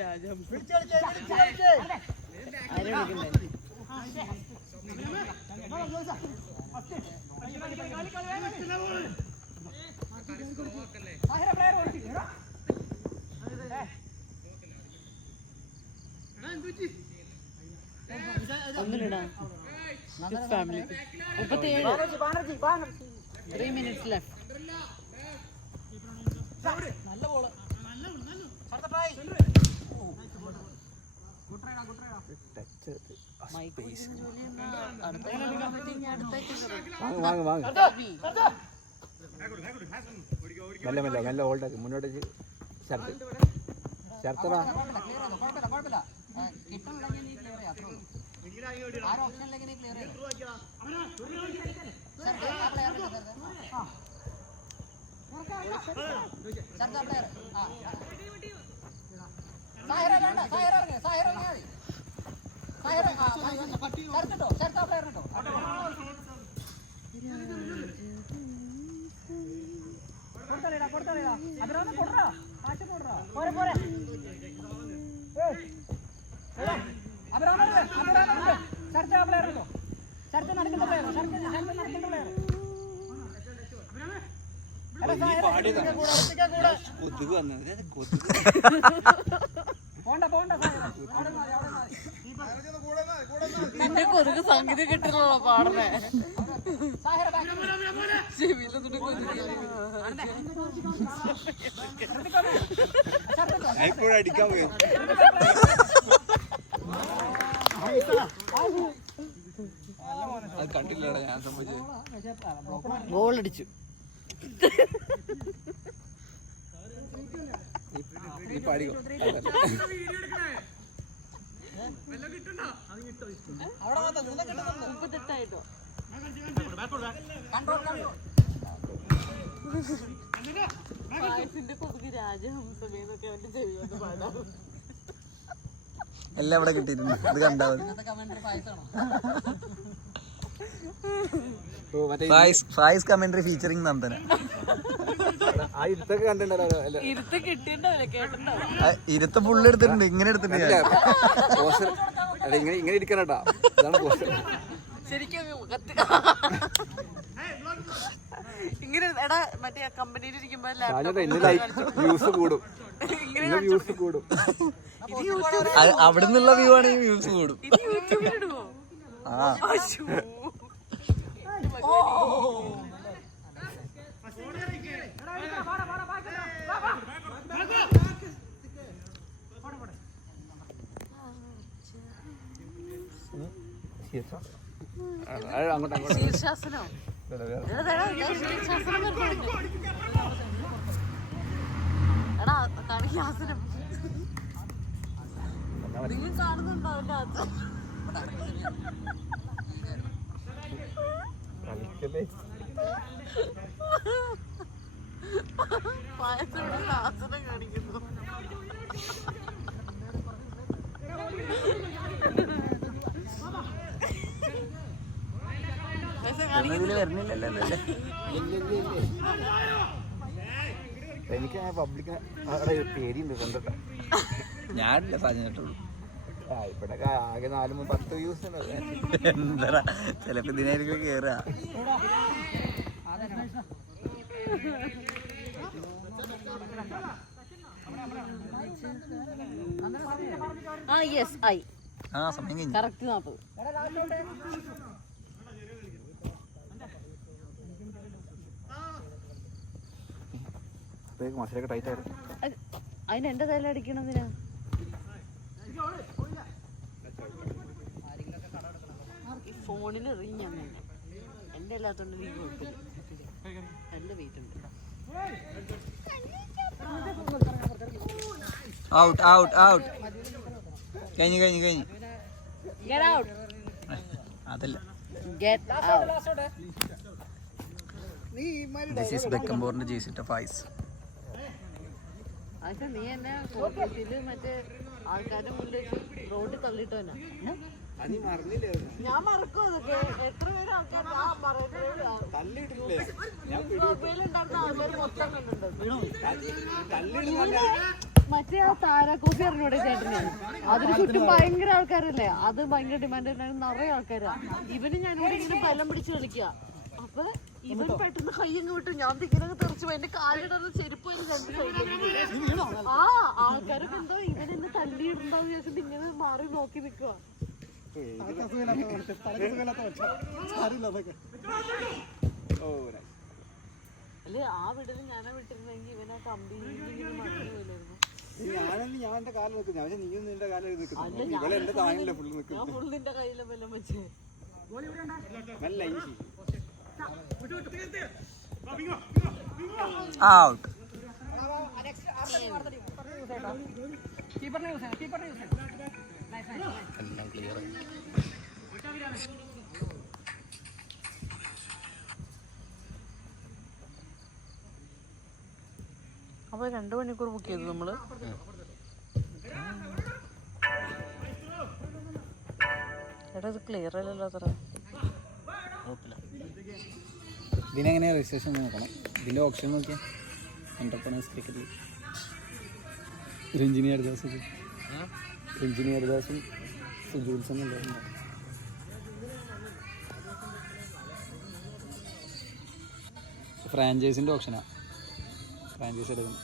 അയ്യോ ഫാമിലി 3 minutes left. നല്ല ബോൾ. മെല്ലെ ഓൾഡാക്കി മുന്നോട്ടേക്ക്. ശരത്ത് ശരത്തടാ കൊതുക് വന്നത് നിന്റെ കൊതുക് സംഗീതം കിട്ടുന്നുള്ള പാടണേ. അടിക്കാൻ പോയി. അത് കണ്ടില്ലടാ ഞാൻ സംഭവിച്ചത്. ഗോൾ അടിച്ചു. നീ പാടിക്കോ. മുപ്പത്തെട്ടായിട്ടോ കൊതുക് രാജഹംസമേന്നൊക്കെ അവന്റെ ചെവിയൊക്കെ പാടാം. എല്ലാം ഇവിടെ കിട്ടിയിട്ടുണ്ട്. ഇത് കണ്ടാൽ ഫായിസ് കമന്ററി ഫീച്ചറിങ് നന്ദന. ഇരുത്ത് കിട്ടിയിട്ടുണ്ടാവില്ല, കേട്ടിട്ടുണ്ടാവും. ഇരുത്ത ഫുള്ള് എടുത്തിട്ടുണ്ട്. ഇങ്ങനെ എടുത്തിട്ടുണ്ട്. ഇങ്ങനെ ഇരിക്കണട്ടാ. ഇതാണ് പോസ്റ്റർ. ശരിക്കും ഇങ്ങനെ എടാ മറ്റേ കമ്പനിയിൽ ഇരിക്കുമ്പോ വ്യൂസ് കൂടും. അവിടെ നിന്നുള്ള വ്യൂ ആണെങ്കിൽ വ്യൂസ് കൂടും. ശീർഷാസനോ എടാ കാണിക്കാസനം നിങ്ങൾ കാണുന്നുണ്ടാവില്ല പായസം ആസനം കാണിക്കുന്നു. എനിക്ക് പബ്ലിക്കിനെ പേടിയുണ്ട് കണ്ടിട്ട. ഞാനില്ല സാധനം ഇവിടെ ആകെ 4-10 വ്യൂസ് എന്താ ചിലപ്പോ ഇതിനായിരിക്കും കേറുക. സമയം കഴിഞ്ഞു. കറക്റ്റ് 40. മസിലൊക്കെ ടൈറ്റ് ആയിരുന്നു. അതിന് എന്റെ തല അടിക്കണതിനാ? ഫോണിന് എറിയും ഞാൻ തന്നെ. എന്റെ അല്ലാത്തോണ്ട് നീ കുഴപ്പമില്ല. നല്ല വെയിറ്റ് ഉണ്ട്. Out out out. കഴിഞ്ഞു കഴിഞ്ഞു കഴിഞ്ഞു. Get out. അതല്ല. Get out. This is Beckenbauer jersey to Faiz. അച്ഛാ നീ എന്നെ കോട്ടയത്തില് മറ്റേ ആൾക്കാരുടെ മുന്നിൽ റോഡിൽ തള്ളിട്ടോനാ. ഞാൻ മറക്കും അതൊക്കെ. എത്ര പേര് ആൾക്കാർ മൊബൈലുണ്ടായിരുന്ന ആൾക്കാർ മൊത്തം കണ്ടിട്ടുണ്ട്. മറ്റേ ആ താരാക്കോഫി അറിഞ്ഞൂടെ ചേട്ടന്? അതിന് ചുറ്റും ഭയങ്കര ആൾക്കാരല്ലേ? അത് ഭയങ്കര ഡിമാൻഡ് നിറയെ ആൾക്കാരാ. ഇവന് ഞാനിവിടെ ഇങ്ങനെ ബലം പിടിച്ച് കളിക്കുക. അപ്പൊ ഇവൻ പെട്ടെന്ന് കയ്യങ്ങ് വിട്ടു. ഞാൻ ഇങ്ങനെ തെറിച്ചു. എന്റെ കാലിടർന്ന് ചെരുപ്പ് ആ ആൾക്കാരൊക്കെ എന്തോ ഇവനെന്നെ തല്ലിയിട്ടുണ്ടാവും വിചാരിച്ചിട്ട് ഇങ്ങനെ മാറി നോക്കി നിൽക്കുക. അല്ലെ ആ വീട്ടിൽ ഞാനാ വിട്ടിരുന്നെങ്കിൽ ഇവനെ കമ്പി മറന്നു പോയില്ലായിരുന്നു. ഞാൻ എന്റെ കാലം നിൽക്കുന്നു. പക്ഷെ നീയും നിന്റെ കാലം ഞാൻ ഫുള്ളിന്റെ കയ്യിലും വല്ലതും വെച്ചേ. Out. എല്ലാം ക്ലിയർ. അപ്പൊ 2 മണിക്കൂർ ബുക്ക് ചെയ്തു നമ്മള്. എടാ ഇത് ക്ലിയർ അല്ലല്ലോ അത്ര. ഇതിനെങ്ങനെ രജിസ്ട്രേഷൻ നോക്കണം? ഇതിൻ്റെ ഓപ്ഷൻ നോക്കിയാൽ എൻ്റർപ്രണേഴ്സ് ക്രിക്കറ്റിൽ രഞ്ജിനി ഹരിദാസും സുജൂൽസും ഉണ്ടായിരുന്നു. ഫ്രാഞ്ചൈസിൻ്റെ ഓപ്ഷനാണ്. ഫ്രാഞ്ചൈസ് എടുക്കണം.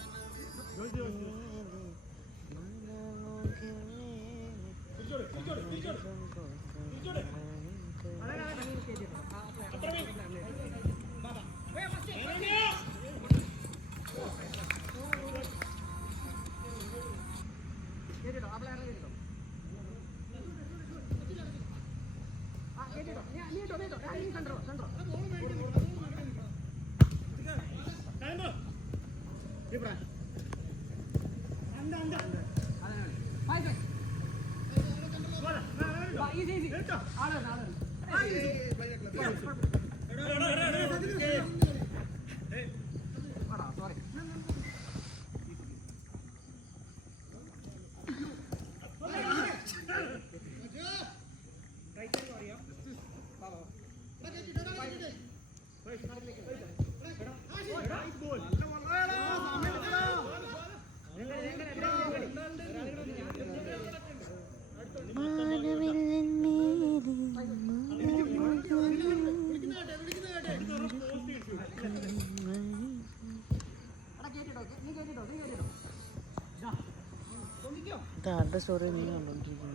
താരുടെ സ്റ്റോറി നീ കണ്ടോണ്ടിരിക്കുന്നു.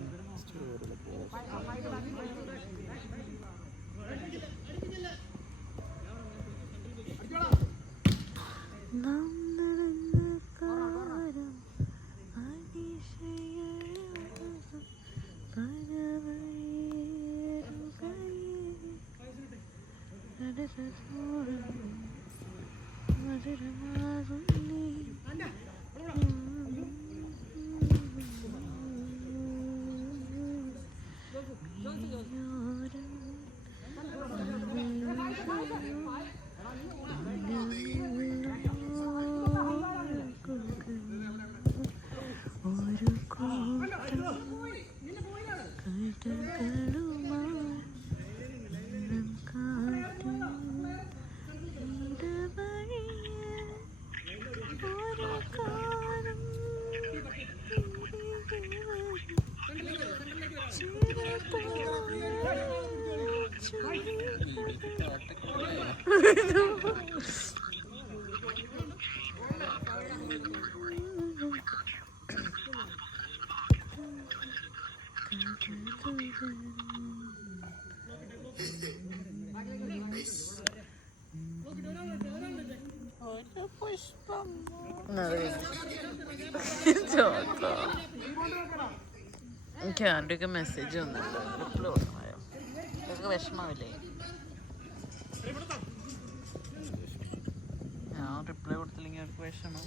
എനിക്ക് ആരുടെയൊക്കെ മെസ്സേജ് വന്നിട്ടുണ്ട്. റിപ്ലൈ കൊടുക്കണമായോ? ഇതൊക്കെ വിഷമാവില്ലേ? ഞാൻ റിപ്ലൈ കൊടുത്തില്ലെങ്കിൽ അവർക്ക് വിഷമം.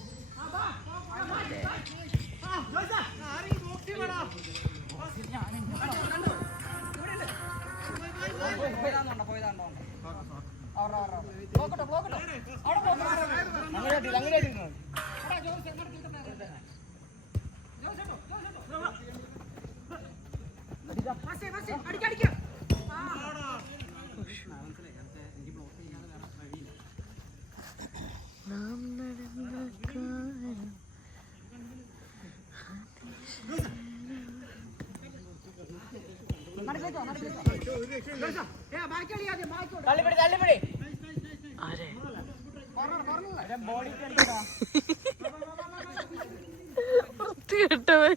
കേട്ടവൻ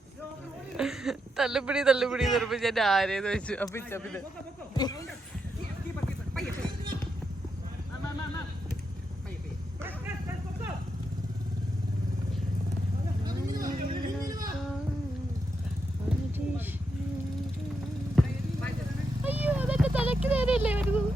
തള്ളിപ്പിടി തള്ളിപ്പിടി പറയുമ്പോ ഞാൻ ആരേന്ന് വെച്ചു. അപ്പൊ അയ്യോ അതൊക്കെ തലക്ക് നേരെയല്ലേ വരുന്നത്.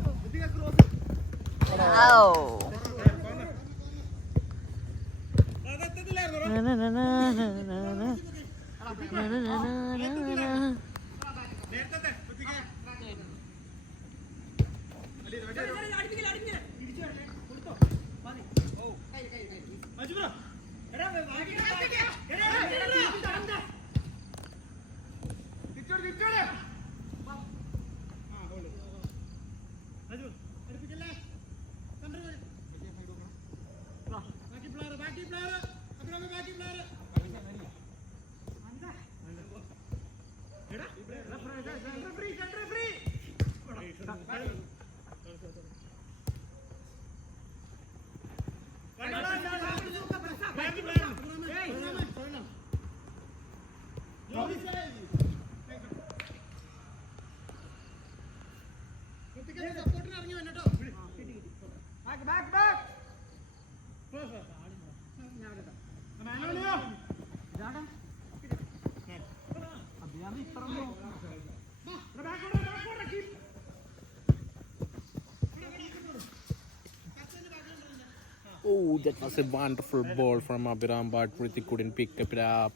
Oh, that was a wonderful ball from Abhiram, but Priti couldn't pick it up.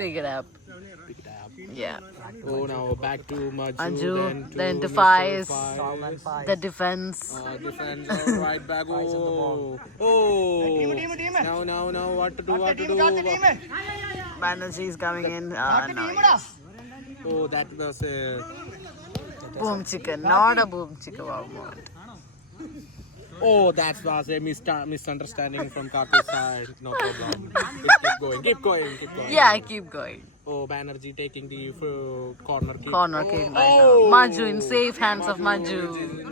Pick it up. Pick it up. Yeah. Oh, now back to Maju. Anju, then to Mr. Faiz. Faiz. The defense. Defense, right back. Oh, oh. Now, what to do? What to do? Banerjee is coming in. Nice. Oh, that was a Boom chicken, not a boom chicken. Wow. Oh, that was a misunderstanding from Kaku's side. No problem. Keep going. Yeah, keep going. Oh, Banerjee taking the corner kick. Corner kick right now. Maju in safe hands of Maju.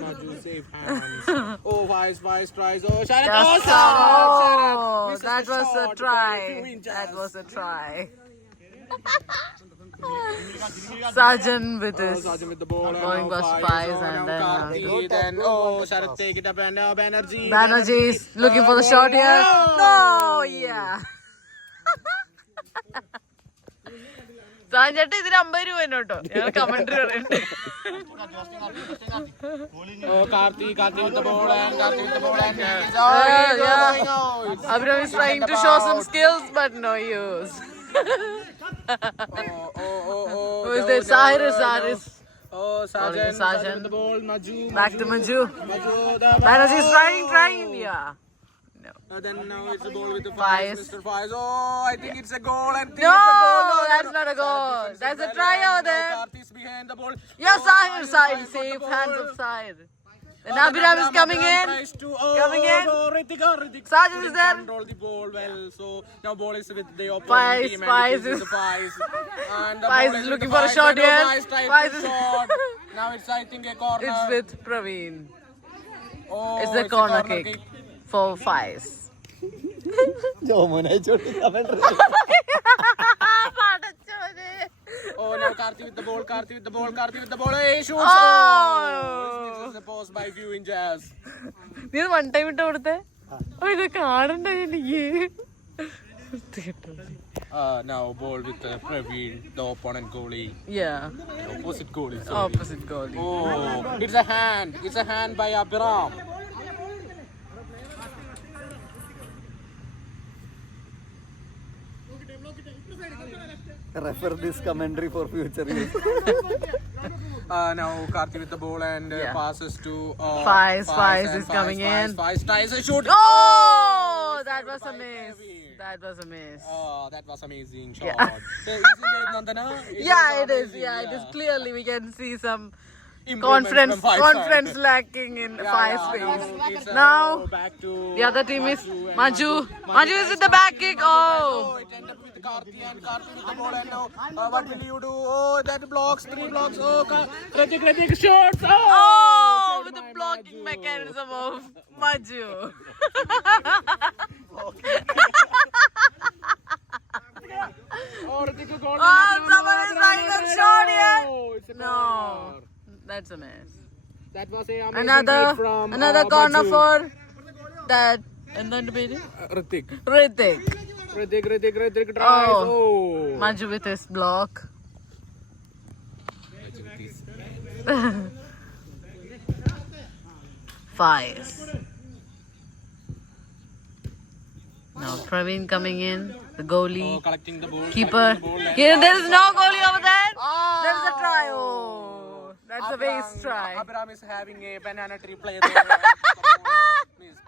Maju safe hands. Oh, Vice tries. Oh, shut Yes. up. Oh, that was a try. That was a try. Sajan with his Sajan with the ball. going past Faiz and then then Sharath take it up and Banerjee. Banerjee is looking for the shot here. No, yeah. സാഞ്ചേട്ട ഇതിന് 50 രൂപ കേട്ടോ. ഞങ്ങൾ commentary പറയുന്നുണ്ട്. Karthi with the ball and Abram is trying to show some skills but no use. Who is that? Sahiris. Sajan with the ball. Maju. Back to Maju. The Banerjee is trying. Yeah. No. Then now it's a ball with the Faiz. Mr. Faiz. I think it's a goal. No, that's not a goal. That's a try over there. Karthi is behind the ball. Yeah, Sahir. Safe hands of Sahir. And Abhiram is coming in. Coming in. Ritik. Sajan is there. Control the ball well. So now ball is with the opponent Faiz, team. Faiz and it is with the Faiz. And the Faiz ball is with looking the for a Faiz. shot And here. Faiz tried Faiz to is- shot. Now it's I think a corner. It's with Praveen. Oh, It's a corner kick for Faiz. ജോമോനെ ചോട്ടി commentary. Oh, now Karthi with the ball. Hey, shoots. Oh. This is a post by few inches. നീ one time ഇട്ട് കൊടുത്തേ. ഇത് കാണണ്ട എനിക്ക്. Now ball with Praveen, the opponent goalie. Yeah, Opposite goalie. Sorry. opposite goalie. Oh, it's a hand. It's a hand by Abhiram. Refer this commentary for future use. Now Karthi with the ball and Yeah. passes to Faiz and is coming in. Faiz tries a shoot. Oh, that was a miss. That was a miss. Oh, that was amazing shot. Yeah. Isn't it, Nandana? Yeah, it is. amazing, Yeah, it is. Clearly, we can see some Improvement from Faiz confidence side. lacking in Faiz Now face. it's, Now, back to the other team is and Maju. Maju is with the back kick. Oh, Oh, it ended up with Karthi and Karthi with the ball and now what will you do? Oh, that blocks, 3 blocks. Oh, Ritik shoots. oh, Saved with the by blocking Maju. mechanism of Maju. Oh, Ritik goal. Oh, someone is trying a shot here. Oh, it's a No, corner. that's a miss. That was a amazing hit from Another corner Maju. for that. എന്താണ് പേര്? Ritik. Ritik. Ritik tries. Oh. Oh. Maju with his block. Faiz. Now Praveen coming in, the goalie, Oh, collecting the ball. keeper. Here, there is no goalie over there. There is a try. Oh, that's a waste try. Abhiram is having a banana tree play there. Please,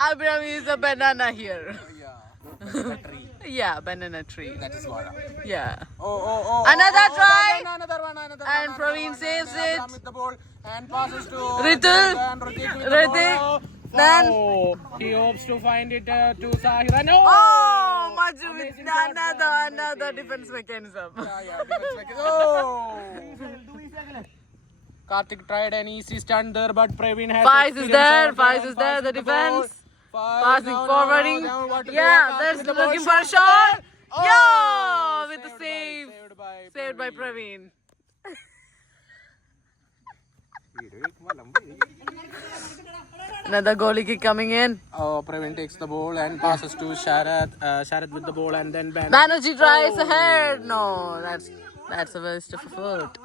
Abhiram is a banana here. yeah. Tree. Yeah, banana tree. That is what. Yeah. Oh. Another try. Another one. And Praveen saves it. Abhiram with the ball and passes to Ritu. and Ritik with the Ritik. ball. Then- Oh, he hopes to find it to Sahir. And Oh, Maju with another defense mechanism. defense mechanism. Oh. Karthik tried an easy stunt there, but Praveen has Faiz is experience there. of Faiz is Faiz there. with The the ball. defense. Faiz Passing, down, forwarding. down, what to do? Yeah, Karthik there's with the ball. looking for a shot. Yeah, with the save. Saved by Praveen. Another goalie kick coming in. Oh, Praveen takes the ball and passes to Sharath. Sharath with the ball and then Banerjee tries ahead. No, that's a waste of effort.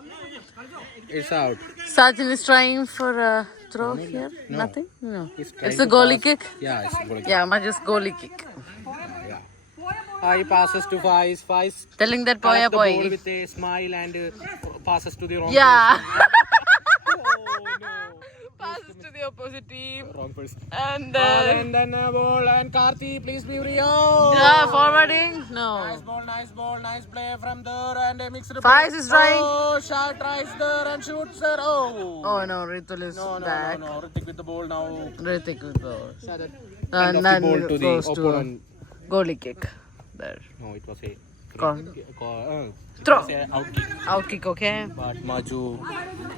It's out. Sachin is trying for a throw here. Nothing? No. He's trying It's a to goalie pass. kick. Yeah, it's a goal. Yeah, Maju's goalie kick. He passes to Faiz. Faiz Telling that boy collects a the ball boy. with a smile and passes to the wrong Yeah. person. Oh no. Passes to the opposite team. Wrong person. And And then a ball and Karthi, please be free. Oh. yeah, forwarding. No. Nice ball, nice play from there and a mixed Faiz is trying. Oh, Shah tries there and shoots there. Oh. Oh no, Ritul is back. No. Ritik with the ball now. Ritik will go. Hand And of the then ball to the goes to a opponent. goalie kick. There. No, it was a Corner. it Throw. was a out kick. Out kick, okay? But Maju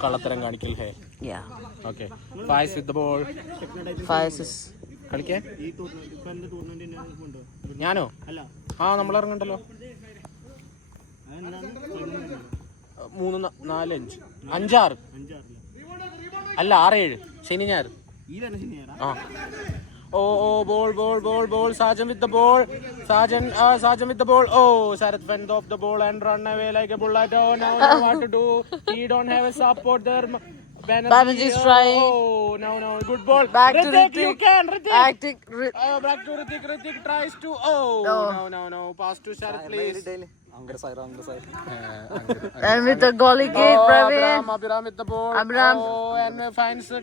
Kalataram kanikil hai. Yeah. Okay. Faiz with the ball. Faiz is. കളിക്കേ ഞാനോ ആ നമ്മൾ ഇറങ്ങണ്ടല്ലോ 3 4 5 5 6 അല്ല 6 7 ശനി ഞായർ. ആ. Oh, ball. Sergeant with the ball. Sergeant with the ball. Oh, Sarath fend off the ball and run away like a bullet. Oh, now what to do? He don't have a support there. Banerjee is trying. Oh, no. Good ball. Back to Ritik, Ritik. you can, Ritik. Back to Ritik. Ritik tries to. Oh, no. Pass to Sarath, please. And with the goalie kick, Praveen. Abhiram with the ball. Abhiram. Oh, and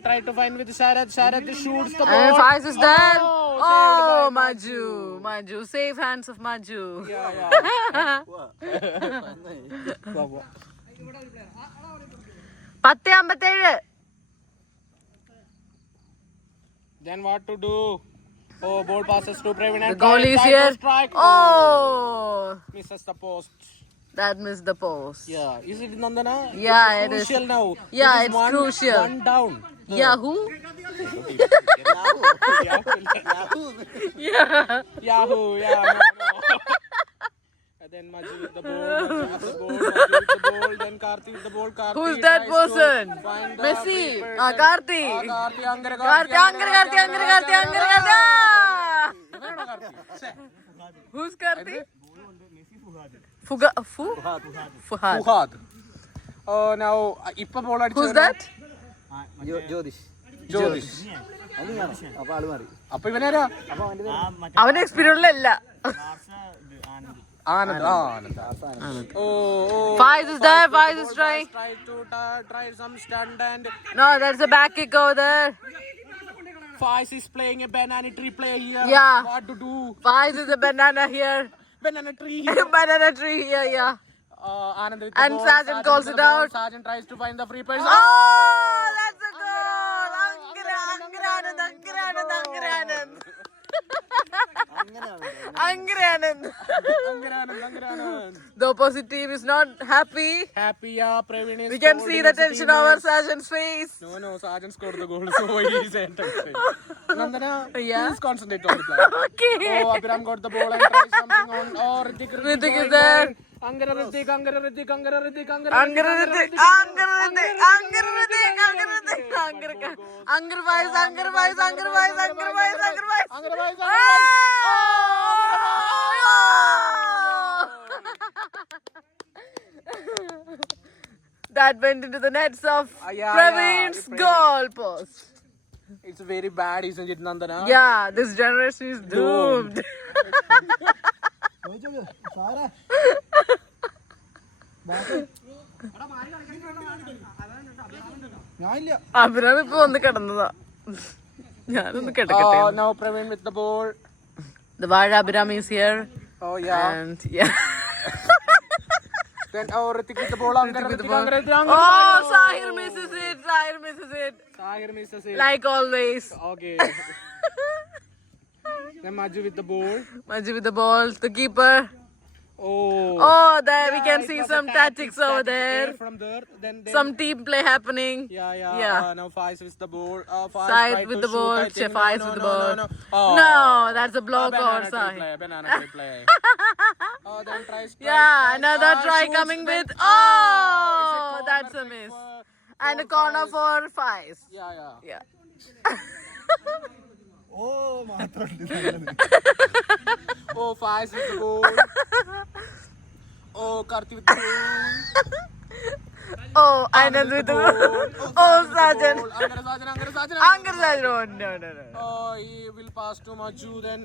try to find with Sarath. Sarath shoots the ball. And Faiz is there. Oh, Oh, Maju. Safe hands of Maju. Yeah. 10:57. Then what to do? Oh, ball passes to Praveen and The goalie is tries to here. strike. Oh, Misses the post. that missed the post. Yeah. Is it Nandana? Yeah, it is. Crucial now. Yeah, It is it's crucial. One down. Yahoo? Yahoo. Yeah. No. And then Maju with the ball. Maju with the ball. Then Karthi with the ball. Karthi Who's that tries to person? find the Messi. free person. Karthi. Karthi. Angara. Who's Karthi? Fuhad. Fuhad. Oh, now Ippa ball അടിച്ചു. Who's that? Jyothish. അപ്പൊ ഇവനാരാ? അവന്റെ experience അല്ല. Anand. Oh. Faiz is there. Faiz is trying. Try some stunt and No, there's a back kick over there. Faiz is playing a banana tree play here. Yeah. What to do? Faiz is a banana here. Banana tree here. Banana tree here, yeah. Anand with the And ball. Sergeant calls with it the ball. out. Sergeant tries to find the free person. Oh, that's a goal! Angaranand. Angaranand. The opposite team is not happy. Happy, yeah. Praveen is We can see scolding the his tension on teammates. our sergeant's face. No, Sergeant scored the goal, so he is entertained. Nandana, Yeah. please concentrate on the play. Okay. Oh, Abhiram got the ball and tries something on. Oh, Ritik Ritik is there. Angara Ritik. Angaranand. That went into the nets of Yeah, Praveen's Praveen. goal post. It's very bad, isn't it, Nandana? Yeah, this generation is doomed. Abhiram ഇപ്പൊ വന്ന് കിടന്നതാ. ഞാനൊന്ന് കിടക്കട്ടെ. Now Praveen with the ball. The Vada Abhiram is here. Oh, yeah. And yeah. Then Ritik with the ball. Angara with the Ritik, ball. Angara Ritik, Oh, Angara. Sahir misses it. Sahir misses it. Like always. Okay. Then Maju with the ball. Maju with the ball. The keeper. Oh, there we can see some tactics over there. From there, then Some team play happening. Yeah. Now Faiz with the ball. Faiz Side tried with to the ball. shoot, I think. Faiz No, with the no, ball. no. Oh. No, that's a block or Banana side. play. Then tries. Yeah, another try shoots, coming then- with. It's a Oh, corner that's a kick miss. for- And a corner for Faiz. Yeah. Oh, Faiz with the ball. Oh, Karthi with the ball. Oh, Anand with the ball. Oh, Sergeant. Angara Sergeant. Angar Sergeant. Oh, no. Oh, he will pass to Maju. Then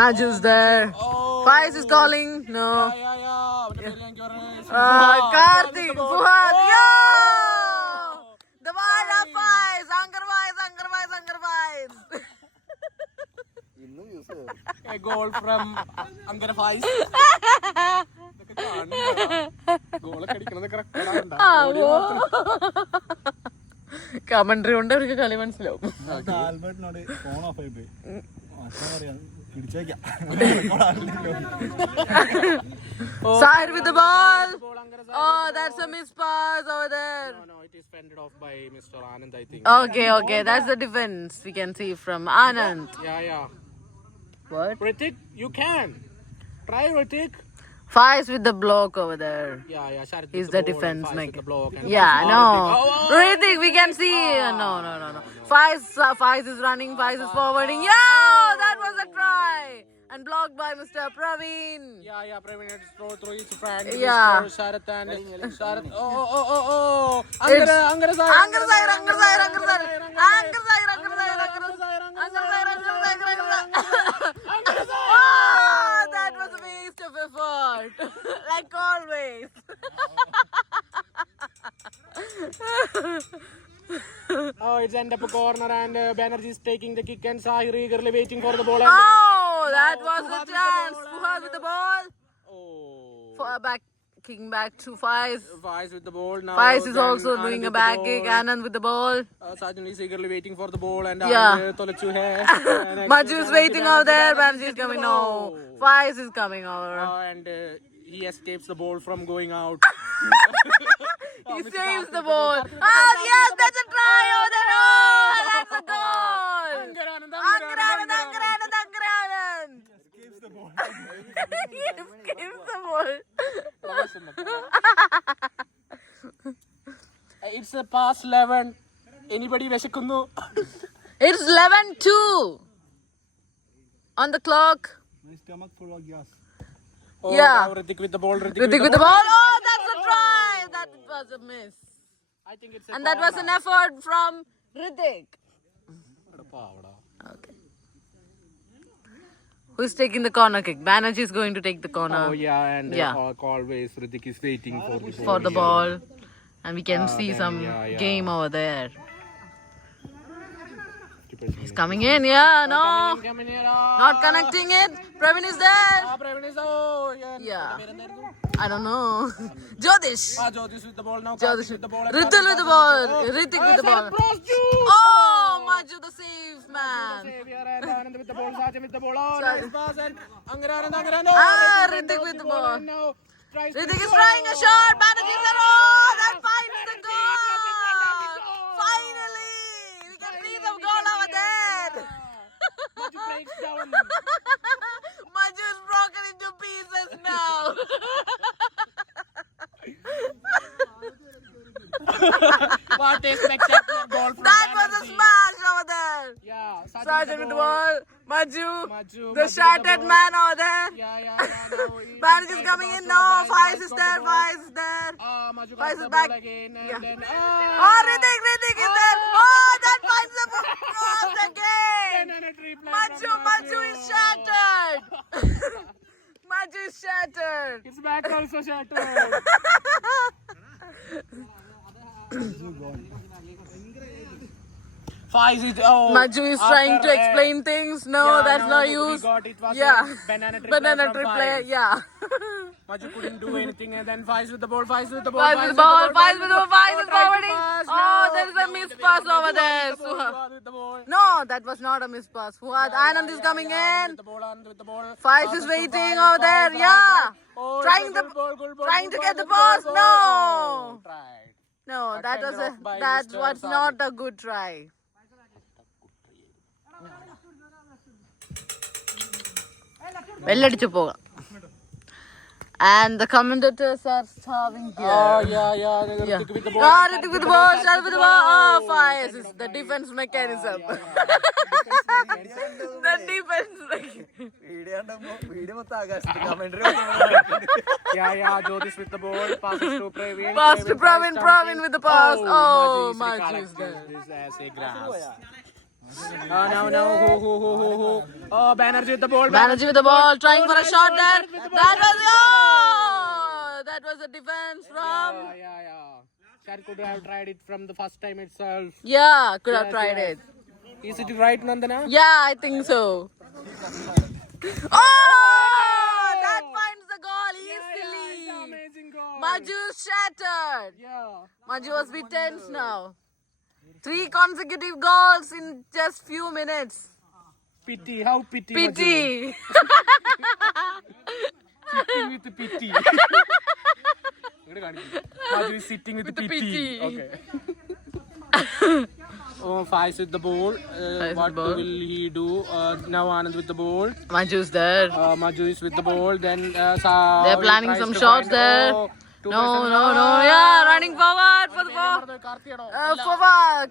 Naju's there. Oh. Faiz is calling. No. Yeah. അവന്റെ പേര് എനിക്ക് ഓർമ്മയില്ല. Karthi. Fuhad. Oh. Yo! The Vada Faiz. Angar Faiz. A goal from Angara Faiz. ഗോളൊക്കെ അടിക്കണത് correct commentary കൊണ്ട് അവർക്ക് കളി മനസ്സിലാവും. ആൽബർട്ടിനോട് ഫോൺ ഓഫ് ആയി പോയി. Sahir with the ball. Oh, that's a miss pass over there. No, it is fended off by Mr. Anand, I think. Okay. That's the defense we can see from Anand. Yeah. What? Ritik, you can. Try, Ritik. Faiz with the block over there. Yeah, Sharit He's with the ball and defense Faiz with maker. the block and Yeah, Faiz- no. Oh, Ritik, we can see. No. Faiz is running. Faiz is forwarding. Yeah, that was a try. And blocked by Mr. Praveen. Yeah, Praveen had to throw through his friend. Yeah. Sharit and Sharit. Oh. It's Angara Sahir. Angar Sahir. Oh, that was a waste of effort. Like always. Oh, it's end up a corner and Banerjee is taking the kick and Sahir eagerly waiting for the ball. And Oh, that was a chance. Fuhad with the ball. Kicking back to Faiz. Faiz with the ball now. Faiz is Then also Anand doing with a the back ball. kick. Anand with the ball. Sajjan is eagerly waiting for the ball and Yeah. Tolachu hai. Maju is waiting over there. Banerjee is coming. No. Faiz is coming over. And he escapes the ball from going out. He saves the ball. Oh, yes, that's a try over there. Oh, that's a goal. Angaranand. Escapes the ball. He escapes the ball. It's past 11. Anybody veshikkunnu? It's 11-2 on the clock. My stomach full of gas. Oh, Yeah. now Ritik with the ball. Ritik with the ball. Oh, that's a try. That was a miss. I think it's And that was an effort from Ritik. Okay. Who's taking the corner kick? Banerjee is going to take the corner Oh, yeah, and Yeah. always Ritik is waiting for the ball. for the ball. And we can see then, some yeah. game over there. He's coming in. Yeah, no. Not connecting it. Praveen is there. Praveen is Yeah. I don't know. Jyotish. Jyotish with the ball now. Jyotish with the ball. Ritul with the ball. Ritik with the ball. Oh, Maju the safe man. Anand with the ball. Sajjan with the ball. Oh, nice pass and Angaranand. Ritik with the ball. Ritik is trying a shot. Banerjee is there. Oh, that finds the goal. Finally, we can see the goal over there. Maju is broken into pieces now. What a spectacular goal from That was a smash over there. Yeah, Sajjan with the ball. Maju, Maju the with the shattered ball. man over there. Yeah. Banerjee is coming in. No, Faiz is there. Faiz is there. Maju Faiz got is the back. ball again and Yeah. then Oh, Ritik is there. Oh, that finds the cross again. Maju is shattered. Maju is shattered. It's back also shattered. Faiz is Maju is trying to explain things. No, that's no use. It was Yeah. a banana Banana from triple. Faiz. Yeah. Maju couldn't do anything and then Faiz with the ball. Faiz with the ball. Faiz with the ball. Faiz is forwarding. Oh, there is a missed pass over there. With the ball. No, that was not a missed pass. Fuad Anand is coming in. With the ball, Anand with the ball. Faiz is waiting over there. Yeah. Oh, Trying good ball, good ball, trying good to ball, get the good ball. pass. No. Oh, tried. No, that was Attended off by that Mr. was Sadiq. not a good try. വെല്ലടിച്ചു പോകാം. And the commentators are starving here. Yeah. Yeah. Ritik with the ball. Ritik with the ball, Sharit with the ball. Oh, Faiz is the defense mechanism. The defense mechanism. Yeah. Jyotish with the ball. Passes to Praveen. Pass to Praveen. Praveen with the pass. Oh, Maju Maju is there. this as a grass. Now, who? Oh, Banerjee with the ball. Banerjee with the ball, trying for a shot there. That was a defense from. Yeah. Sharit could have tried it from the first time itself. Yeah, could have tried it. Is it right, Nandana? Yeah, I think so. Oh, that finds the goal easily. Amazing goal. Maju shattered. Yeah. Maju was be tense now. 3 consecutive goals in just few minutes. Pity. How pity? Pity. Sitting with pity. Maju is sitting with the pity. pity. Okay. Faiz with the ball. What ball. will he do? Now Anand with the ball. Manju's there. Maju is with the ball. Then They're planning some shots there. No. Yeah, running forward for the ball. Forward.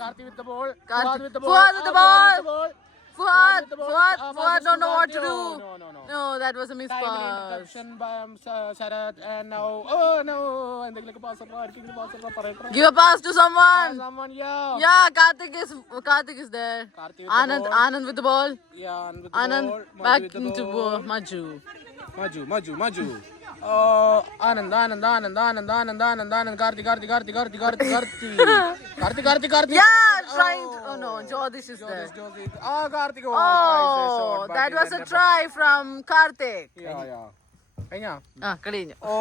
Karthi with the ball. Karthi- with the Fuad with the ball. Fuad with the ball. don't know what to do. No. No, that was a miss Timely pass. interception by Sharad, and now എന്തെങ്കിലുമൊക്കെ pass ഉണ്ടോ? ആർക്കെങ്കിലും pass ഉണ്ടോ? പറയട്ടെ. Give a pass to someone. Someone, yeah. Yeah, Karthik is there. Karthi with the ball. Anand with the ball. Yeah, Anand with the Anand ball. Maju back with the into ball. Maju. Maju. Anand. Karthi. Yeah, trying. Oh no, Jodish is there. Karthi. Oh, that was a try from Karthik. Yeah. കഴിഞ്ഞാ? കഴിഞ്ഞു. Oh,